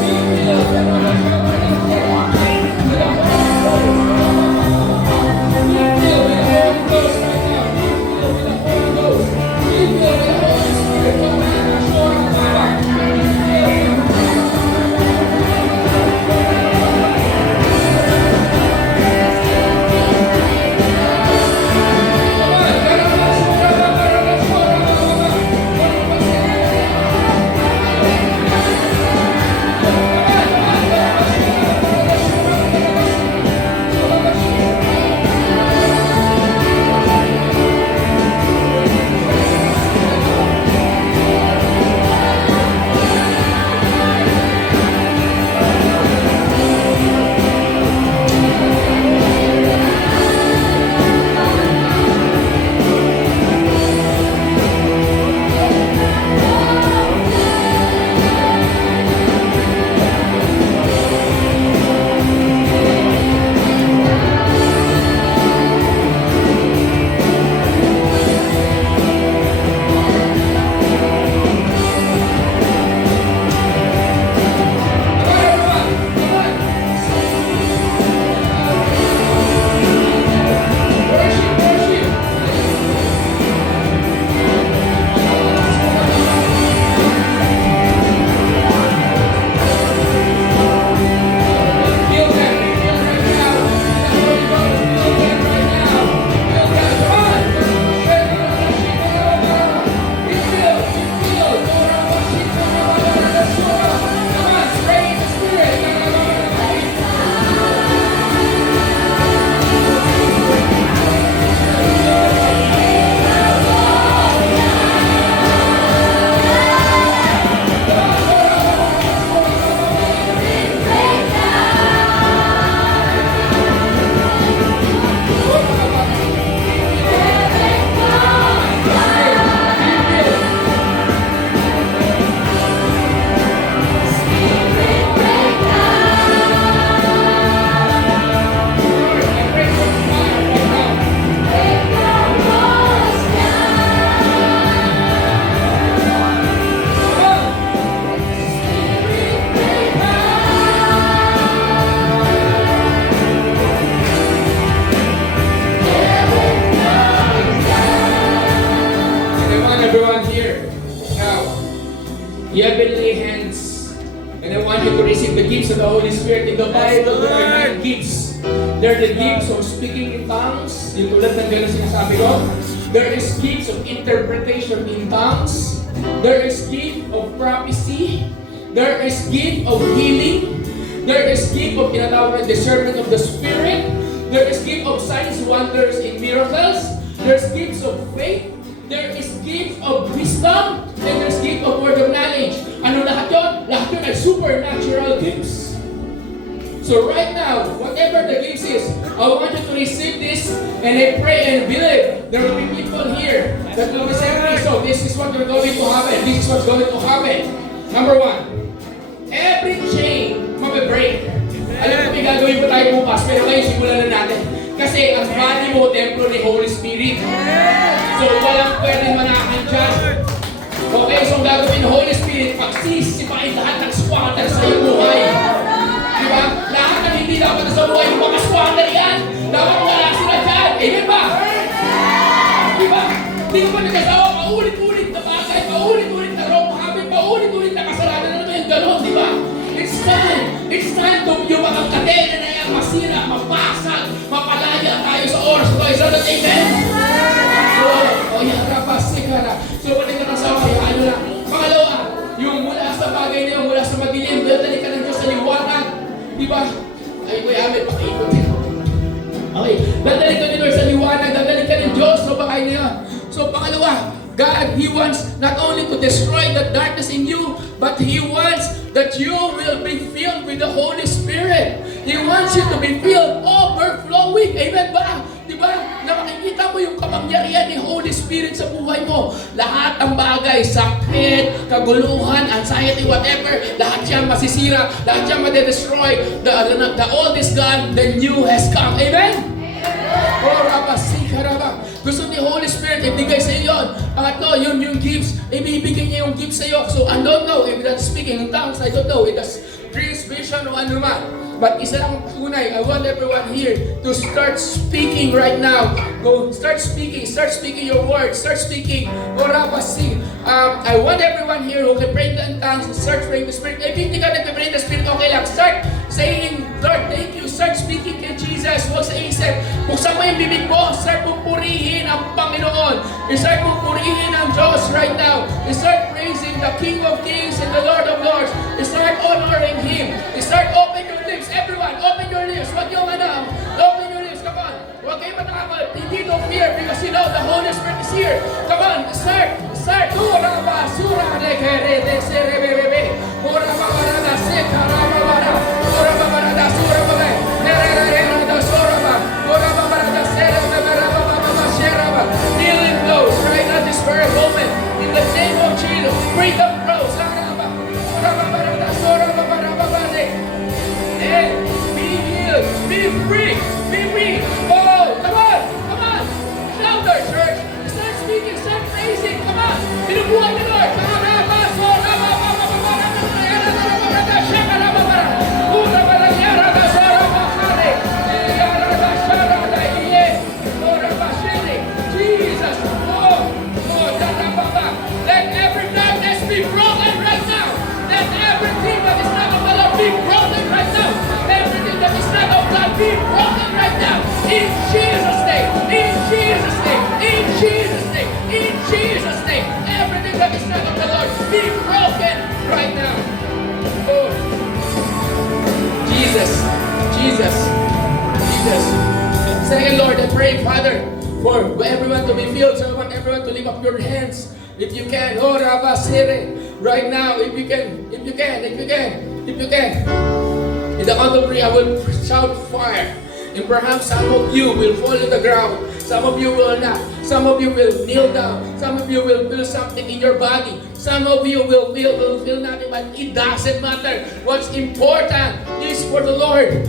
Be filled. in the Bible, there are 9 gifts. There are the gifts of speaking in tongues. Yung tulad ng gano'n sinasabi ko. There is gifts of interpretation in tongues. There is gift of prophecy. There is gift of healing. There is gift of tinatawag na discernment of the Spirit. There is gift of signs, wonders, and miracles. There's gifts of faith. There is gift of wisdom. And there's gift of word of knowledge. Ano lahat yun? Lahat yun ay supernatural gifts. So right now, whatever the gifts is, I want you to receive this and I pray and believe there will be people here that will be saying, "Okay, so this is what we're going to happen. This is what's going to happen." Number 1, every chain mabe-break. Alam ko may gagawin po tayo bukas, pero ngayon simulan na natin. Kasi ang body mo, templo ni Holy Spirit. So walang pwedeng manakin dyan. Okay, so ang gagawin ng Holy Spirit, pagsisipain lahat ng squatter sa iyong buhay. Diba? Lahat ng hindi dapat sa buhay, yung mga squatter yan. Dapat wala sila dyan. Amen ba? Diba? Hindi ko pa nagkasawa, paulit-ulit na bagay, paulit-ulit na wrong habit, paulit-ulit na kasalanan. Ano naman yung gano'n, diba? It's time to yung mga kadena na yan, masira, mapasag, mapalaya tayo sa oras ko. Is that amen? Oh, yan, kapasig ka na. So, pati ka nasawa, hayaan nyo lang. Pangalawa, yung mula sa bagay niyo, mula sa madilim, dadali ka ng Diyos sa liwanag. Diba? Ay, Kuya Ahmed, pakiikot. Okay, dadali ka ni Lord sa liwanag, dadali ka ng Diyos sa bagay niya. So, pangalawa, God, He wants not only to destroy the darkness in you, but He wants that you will be filled with the Holy Spirit. He wants you to be filled, overflowing. Amen ba? Diba? Na makikita mo yung kapangyarihan ni Holy Spirit sa buhay mo. Lahat ng bagay, sakit, kaguluhan, anxiety, whatever, lahat yan masisira, lahat yan madedestroy. The old is gone, the new has come. Amen? Gusto ni Holy Spirit ibigay sa iyo yun. Pangatlo, yun yung gifts. Ibibigay niya yung gifts sa iyo. So, I don't know if that's speaking in tongues. I don't know if that's dreams, vision, o ano man. But isa lang tunay, I want everyone here to start speaking right now. Go, start speaking your words, start speaking. I want everyone here who can pray in tongues and start praying the Spirit. If hindi ka nag-pray in the Spirit, okay lang. Start saying, Lord, thank you. Start speaking kay Jesus. Huwag sa isip. Buksan mo yung bibig mo. Start pupurihin ang Panginoon. Start pupurihin ang Diyos right now. Start praising the King of Kings and the Lord of Lords. Start honoring Him. Start open your lips. Everyone, open your lips. Huwag yung open your lips. Come on. Huwag kayo matakot. Hindi don't fear because you know the Holy Spirit is here. Come on. Start. Ura basura de kere de serebebe. Ura babarada sekara babara. Ura babarada sura babe. Nerera da sura ba. Ura babarada serebebe bababa sheraba. Healing flows right at this very moment. In the name of Jesus. Freedom flows. Ura babarada sura babara babade. Be healed. Be free. Be free. Oh, come on. Louder, church. Start speaking. Start praising. Come on. Binubuhay ni Lord. Jesus. Let every darkness be broken right now. Let everything that is not of the Lord be broken right now. Everything that is not of God be broken right now. In Jesus' name. In Jesus' name. In Jesus' name. In Jesus' name. Everything that is not of the Lord be broken right now. Oh. Jesus. Second, Lord, I pray, Father, for everyone to be filled. So I want everyone to lift up your hands. If you can, oh Rabasire, right now, if you can. In the count of 3, I will shout fire. And perhaps some of you will fall to the ground. Some of you will not. Some of you will kneel down. Some of you will feel something in your body. Some of you will feel nothing, but it doesn't matter. What's important is for the Lord,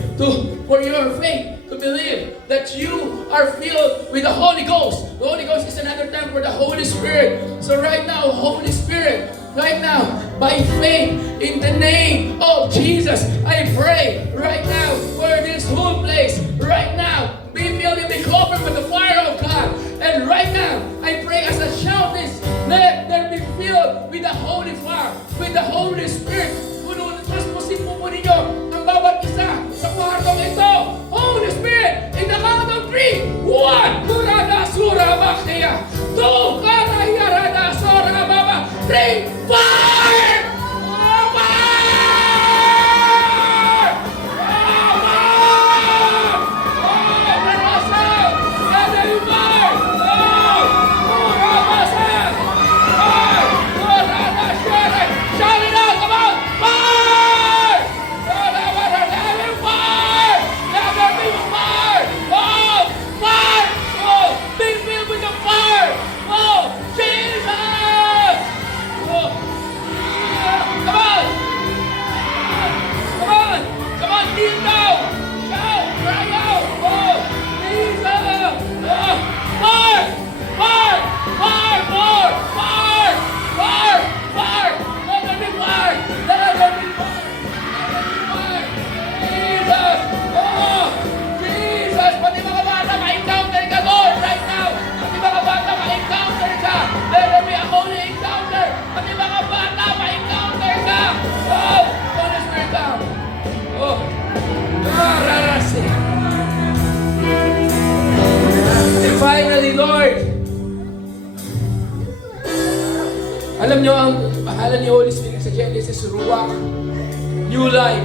for your faith to believe that you are filled with the Holy Ghost. The Holy Ghost is another term for the Holy Spirit. So right now, Holy Spirit, right now, by faith in the name of Jesus, I pray right now for this whole place. Right now, be filled and be covered with the fire of God. And right now, I pray as I shout this, let there be filled with the Holy Fire, with the Holy Spirit. Trust mo ninyo ang bawat isa Alam nyo, ang pahala ni Holy Spirit sa Genesis, Ruach, New Life,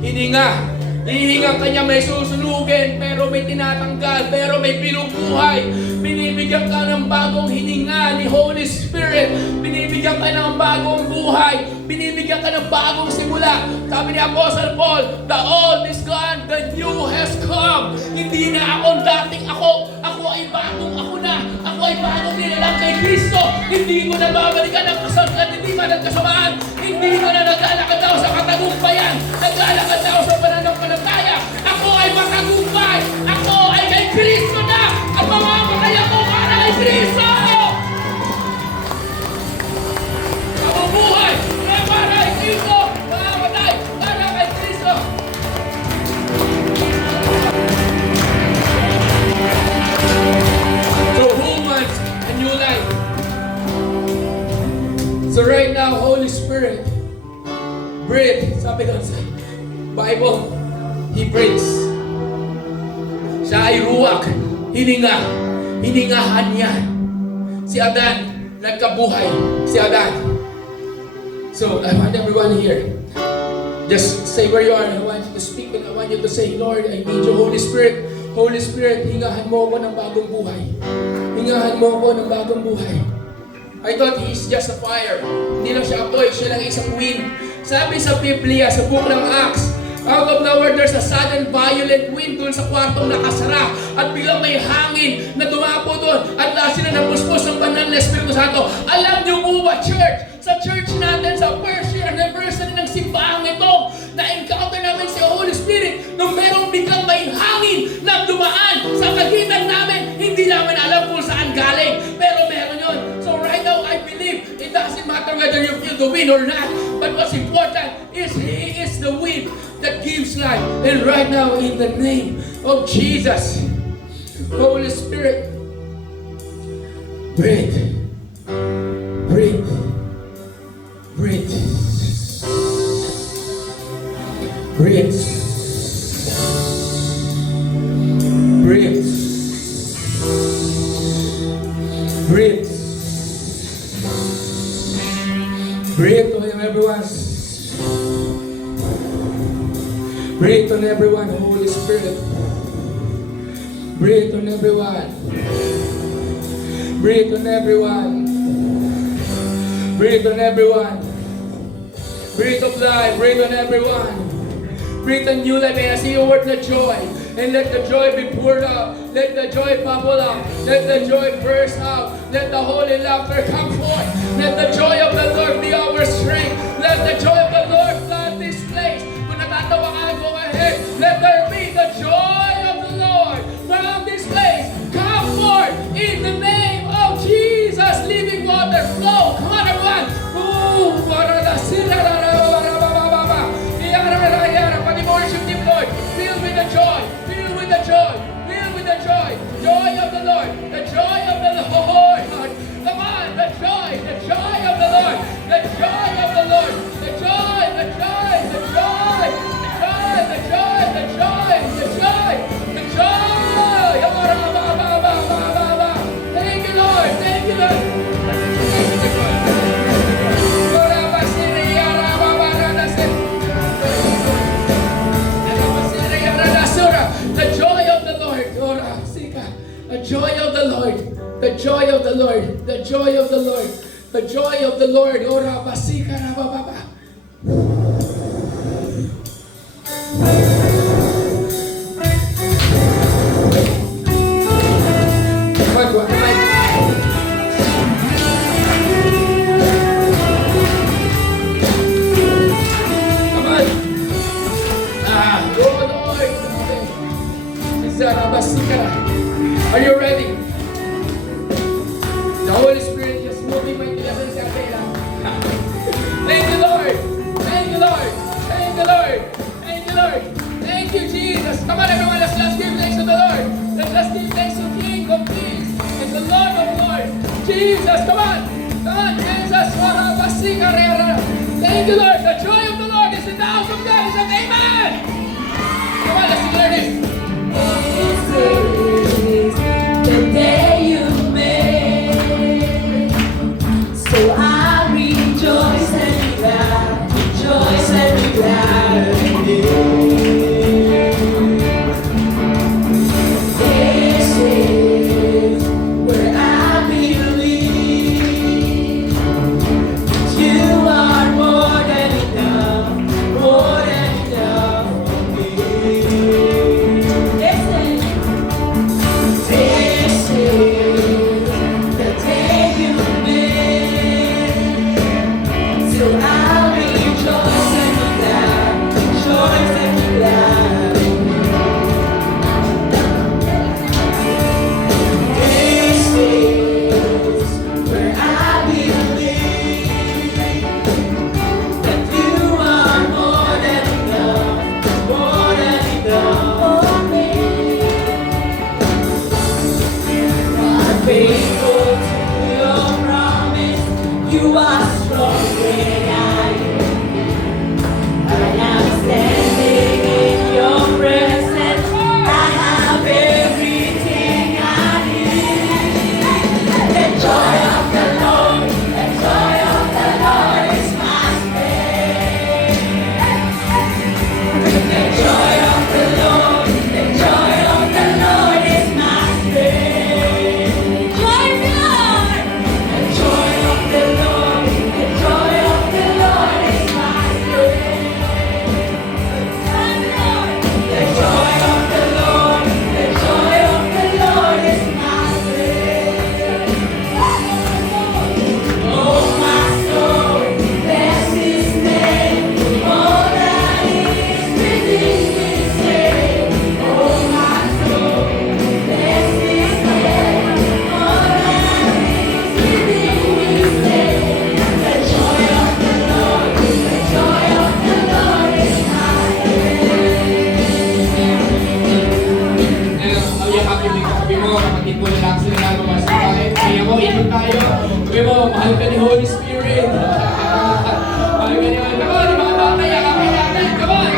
hininga. Hihinga kanya, may susunugin, pero may tinatanggal, pero may binubuhay. Binibigyan ka ng bagong hininga ni Holy Spirit. Binibigyan ka ng bagong buhay. Binibigyan ka ng bagong simula. Sabi ni Apostle Paul, the old is gone, the new has come. Hindi na ako dating ako. Ako ay bagong ako na. Ako ay bagong nilalang kay Kristo. Hindi ko na babalikan ng kasalukuyan, hindi man ng kasamaan. Hindi ko na naglalakad ako sa katagumpayan. Naglalakad ako sa pananampalataya. Ako ay matagumpay. Ako ay kay Kristo na. Ang mamamatay ako para kay Kristo. Mabubuhay na para kay Kristo. Mamamatay para kay Kristo. So who wants a new life? So right now, Holy Spirit, breathe. Sabi doon sa Bible, He breathes. Siya ay ruwak, hininga, hiningahan niya. Si Adan, nagkabuhay. Si Adan. So I want everyone here, just say where you are. I want you to speak and I want you to say, Lord, I need you, Holy Spirit. Holy Spirit, hingahan mo ako ng bagong buhay. Hingahan mo ako ng bagong buhay. I thought He is just a fire. Hindi lang siya apoy, siya lang isang wind. Sabi sa Biblia, sa book ng Acts, out of nowhere, there's a sudden violent wind doon sa kwartong nakasara. At biglang may hangin na dumapo doon. At lahat sila napuspos ng banal na Espiritu Santo. Alam niyo po ba, church? Sa church natin, sa first year anniversary ng simbahan ito, na-encounter namin si Holy Spirit nung merong biglang may hangin na dumaan sa kagitan namin. Hindi namin alam kung saan galing. Pero meron yun. So right now, I believe it doesn't matter whether you feel the wind or not. But what's important is He is the wind that gives life. And right now, in the name of Jesus, Holy Spirit, breathe, breathe, breathe, breathe, breathe, breathe, breathe on everyone. Breathe on everyone, Holy Spirit. Breathe on everyone. Breathe on everyone. Breathe on everyone. Breathe of life. Breathe on everyone. Breathe a new life. And I see your word, the joy. And let the joy be poured out. Let the joy bubble up. Let the joy burst out. Let the holy laughter come forth. Let the joy of the Lord be our strength. Let the joy of the Lord flood this place. Kung natatawa ka, go ahead. Let there be the joy of the Lord from this place. Come forth in the name of Jesus. Living water flow. Come on, everyone. Ooh, worship Him, Lord. Fill with the joy. Fill with the joy. Fill with the joy. Joy of the Lord. The joy of the Lord. Come on, the joy. The joy of the Lord. The joy of the Lord. The joy. The joy. The joy. The joy. The joy. The joy. The joy. Thank you, Lord. Thank you, Lord. The joy of the Lord. The joy of the Lord. The joy of the Lord. The joy of the Lord. The joy of the Lord. Ora basika rababa. Are you ready? The Holy Spirit is moving my presence. Thank you, Lord. Thank you, Lord. Thank you, Lord. Thank you, Lord. Thank you, Jesus. Come on, everyone. Let's give thanks to the Lord. Let's give thanks to King of Kings and the Lord of Lords. Jesus, come on. Come on, Jesus. Thank you, Lord. The joy of the Lord is in the house of God. Is amen. Come on, let's declare this. This is the day you made, so I mo, kapatid mo na lang sila na mamasikain. Kaya mo, ikot tayo. Kaya mo, mahal ka ni Holy Spirit. Mahal ka ni Holy Spirit. Come on, mga bata, yakapin natin. Come on!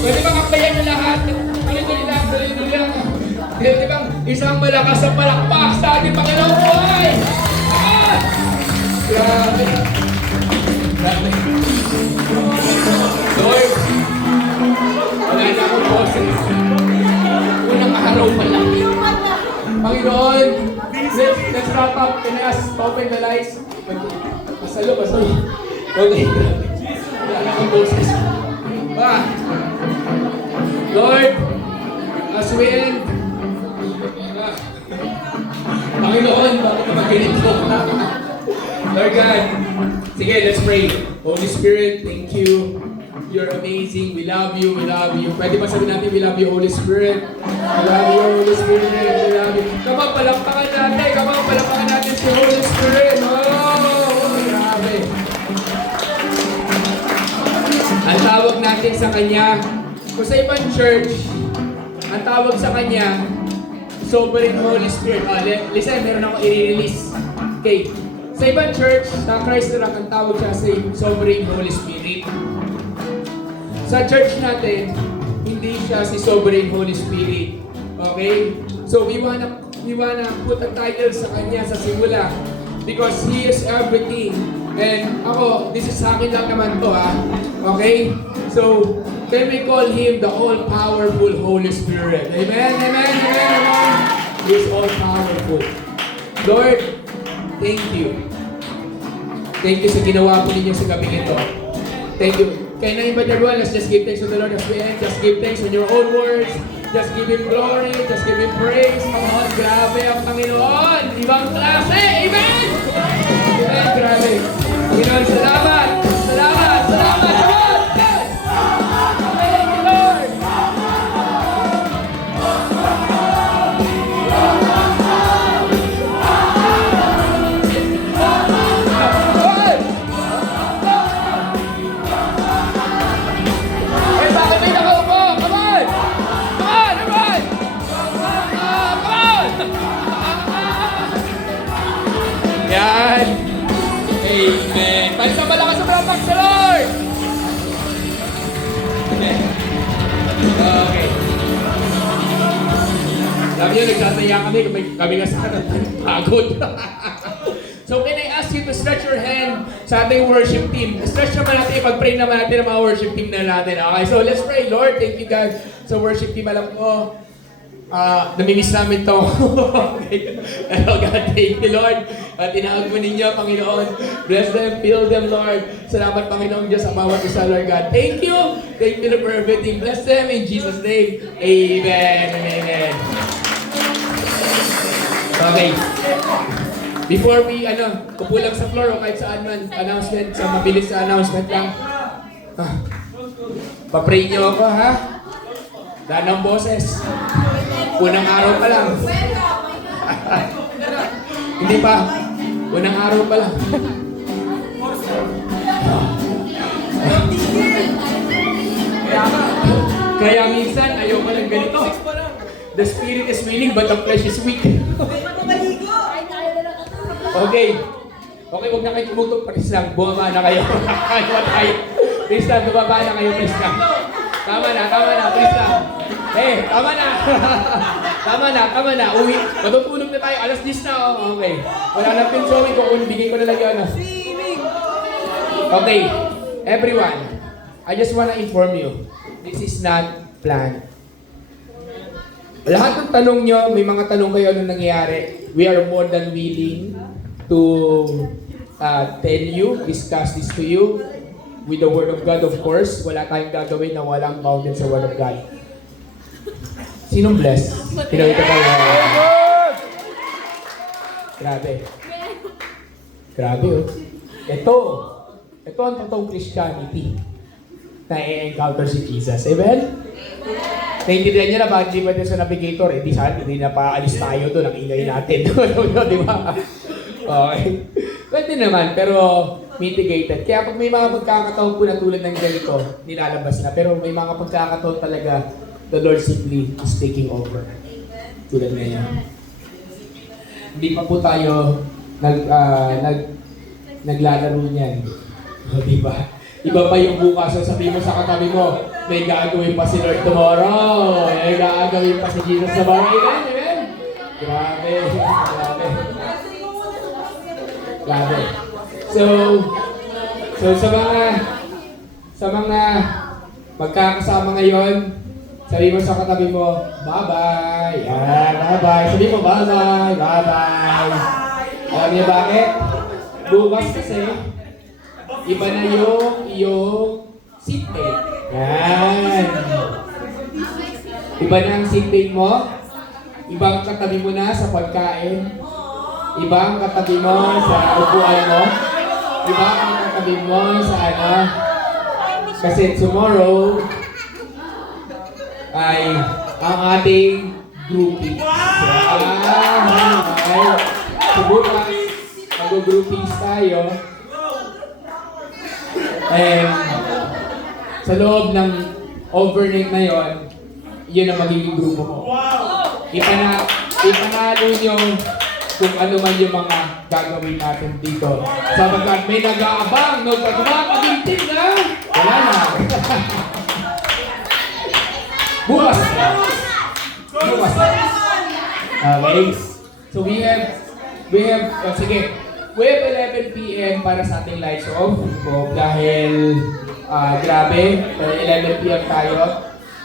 Pwede bang akbayan nyo lahat? Tuloy-tuloy lang, tuloy-tuloy lang. Pwede bang isang malakas na palakpak sa ating Panginoong buhay? Ah! Grabe. Grabe. Lord, wala na akong boses. Unang araw pa lang. Panginoon, let's wrap up. Can I ask to open the lights? Pasalo. Okay, grabe. Wala na akong boses. Lord, as we end, Panginoon, bakit ka magganito? Lord God, sige, let's pray. Holy Spirit, thank you. You're amazing. We love you. Pwede ba sabihin natin, we love you, Holy Spirit? We love you, Holy Spirit. We love you. Kamang palakpakan natin si Holy Spirit. Oh, grabe. Ang tawag natin sa Kanya, kung sa ibang church, ang tawag sa Kanya, Sovereign Holy Spirit. Listen, meron ako i-release. Okay. Sa ibang church, sa Christ the Rock, ang tawag siya sa Sovereign Holy Spirit. Sa church natin, hindi siya si Sovereign Holy Spirit. Okay? So we wanna put a title sa Kanya sa simula because He is everything. And ako, this is sa akin lang naman to Okay? So, can we call Him the all-powerful Holy Spirit? Amen? He is all-powerful. Lord, thank you. Thank you sa ginawa po ninyo sa gabi ito. Thank you. Kaya na invite everyone, let's just give thanks to the Lord as we end. Just give thanks in your own words. Just give Him glory. Just give Him praise. Come on, grabe ang Panginoon. Ibang klase. Amen? Amen, grabe. Panginoon, salamat. Come on. Thank you, Lord. Bakit may nakaupo? Come on, everyone. Come on. Yan. Amen. Paisa malakas sa malakas sa Lord. Okay. Sabi niyo, nagsasaya kami nga sa pagod. So can I ask you to stretch your hand sa ating worship team? Stretch naman natin, pag-pray naman natin ang mga worship team na natin. Okay, so let's pray. Lord, thank you God sa worship team. Alam ko, namimiss namin to. Okay. Pero God, thank you Lord. At tinawag mo ninyo, Panginoon. Bless them, fill them, Lord. Salamat, Panginoon Diyos, sa bawat isa, Lord God. Thank you. Thank you for everything. Bless them in Jesus' name. Amen. Okay. Before we, upo lang sa floor o kahit saan man, announcement, sa mabilis sa announcement lang. Pa-pray niyo ako, ha? Daan ng boses. Unang araw pa lang. Hindi pa. Unang araw pa lang. Kaya minsan, ayaw ka lang ganito. The spirit is willing, but the flesh is weak. Okay, huwag na kayo tumutok. Please lang, bumaba na kayo. Please lang, bumaba na kayo. Please lang. Tama na, please lang. Tama na. Uwi, matutulog na tayo. Alas 10 na. Okay. Wala na pin showing ko kung bigay ko na lang yun. Okay, everyone. I just wanna inform you. This is not planned. Lahat ng tanong nyo, may mga tanong kayo anong nangyayari. We are more than willing to tell you, discuss this to you with the Word of God, of course. Wala tayong gagawin na walang bounded sa Word of God. Sinong bless? Pinakita ko lang. Grabe. Grabe oh. Ito ang totoong Christianity na i-encounter si Jesus. Amen? Naintindihan niya na bakit di ba sa navigator? Eh, hindi na paalis tayo doon. Ang ingay natin. Di ba? Okay. Pwede naman, pero mitigated. Kaya pag may mga pagkakataon po na tulad ng ganito, nilalabas na. Pero may mga pagkakataon talaga, the Lord simply is taking over. Tulad ngayon. Hindi pa po tayo naglalaro niyan. Di ba? Iba pa yung bukas. So sabihin mo sa katabi mo, may gagawin pa si Lord tomorrow. May gagawin pa si Jesus tomorrow. Amen? Amen? Grabe. Grabe. Grabe. So sa mga magkakasama ngayon, sabihin mo sa katabi mo, bye-bye. Yan, bye-bye. Sabihin mo, bye-bye. Bye-bye. Alam niyo bakit? Bukas kasi, iba na yung seatmate. Yan. Iba na ang seatmate mo. Ibang katabi mo na sa pagkain. Ibang katabi mo sa upuan mo. Ibang katabi mo sa ano. Kasi tomorrow ay ang ating groupings. Okay. So bukas, mag-groupings tayo. And sa loob ng overnight na yon, yun ang magiging grupo mo. Ipanalo nyo kung ano man yung mga gagawin natin dito. Sapagkat may nag-aabang, no? Pag makakagintin na, wala na. Bukas. Okay. So we have, sige. We have 11 p.m. para sa ating lights off. So, dahil, grabe, 11 p.m. tayo.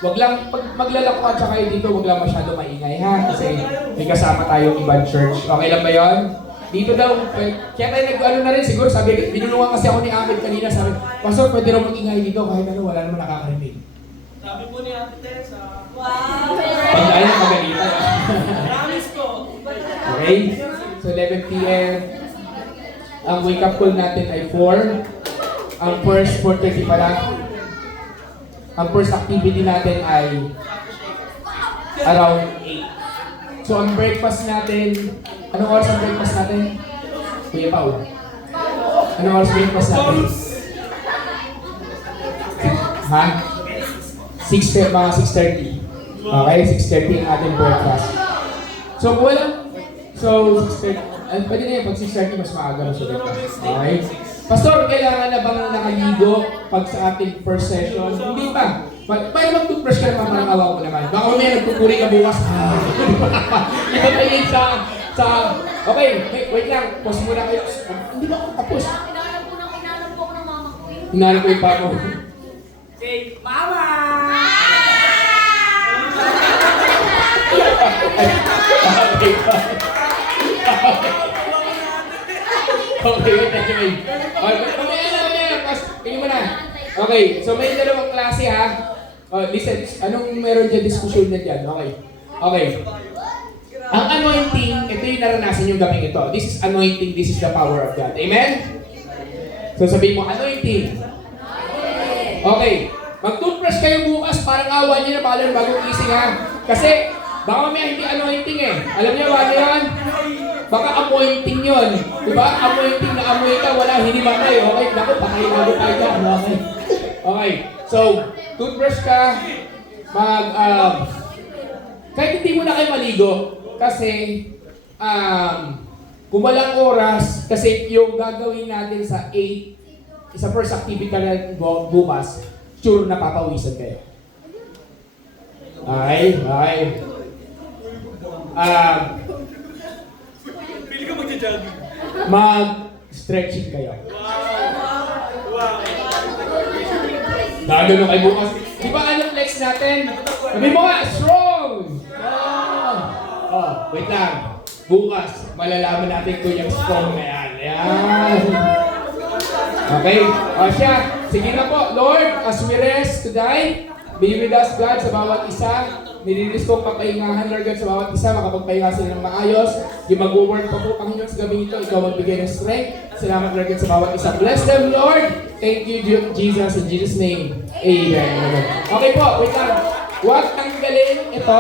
Wag lang, pag maglalakad sa kayo dito, wag lang masyado maingay ha. Kasi may kasama tayong ibang church. Okay lang ba yun? Dito daw, kaya tayo nag-ano na rin siguro, sabi, binulungan kasi ako ni Ahmed kanina, sabi, Pastor, pwede raw mag-ingay dito kahit ano, wala naman nakakarinig. Sabi po ni Ate Tessa. Pag ayaw na pagalitan. Promise ko. Okay? So 11 p.m. Ang wake-up call natin ay 4. Ang first 4:30 pala. Ang first activity natin ay around 8. So ang breakfast natin, anong oras ang breakfast natin? Kuya Pao. Anong oras breakfast natin? Ha? 6, mga 6:30. Okay, 6:30 ang ating breakfast. So walang, so 6:30. Pwede na yun, pag 6:30 mas maaga na sulit. Okay? Pastor, kailangan na bang nakaligo pag sa ating first session? Hindi pa. Para mag-toothbrush ka naman, parang awa ko naman. Baka may nagpupuri ka bukas. Iba tayo yun sa... Okay, wait lang. Pause muna kayo. Hindi ba ako tapos? Inaanap po ako ng mama ko eh. Hinanap ko yung pa mo. Say, Mama! Okay, wait na, wait. Okay, tingin mo na. Okay, so may dalawang klase ha. Listen, anong meron dyan diskusyon na dyan? Okay. Okay. Ang anointing, ito yung naranasan yung gabing ito. This is anointing, this is the power of God. Amen? So sabihin mo, anointing. Okay. Mag-toothbrush kayo bukas, parang awan nyo na palang bagong gising ha. Kasi, baka may hindi anointing eh. Alam niyo ba yan? Baka appointing yun. Diba? Appointing na amoy ka, wala, hindi matay. Okay, naku, patay bago tayo dyan. Okay. Okay. So, toothbrush ka, kahit hindi mo na kayo maligo, kasi, kung walang oras, kasi yung gagawin natin sa 8, sa first activity na bukas, sure na papawisan kayo. Okay, okay. Pili ka magja-jogging. Mag-stretching kayo. Wow. Gagano kayo bukas. Di ba ano flex natin? Sabi mo nga, strong! Oh, wait lang. Bukas, malalaman natin kung yung strong na yan. Ayan. Okay. O siya, sige na po. Lord, as we rest today, Be with us, God, sa bawat isa. Nililis kong kapahingahan, Lord God, sa bawat isa. Makapagpahinga sila ng maayos. Yung mag-work pa po, Panginoon, sa gabi ito. Ikaw magbigay ng strength. Salamat, Lord God, sa bawat isa. Bless them, Lord. Thank you, Jesus. In Jesus' name. Amen. Okay po, wait lang. Huwag tanggalin ito.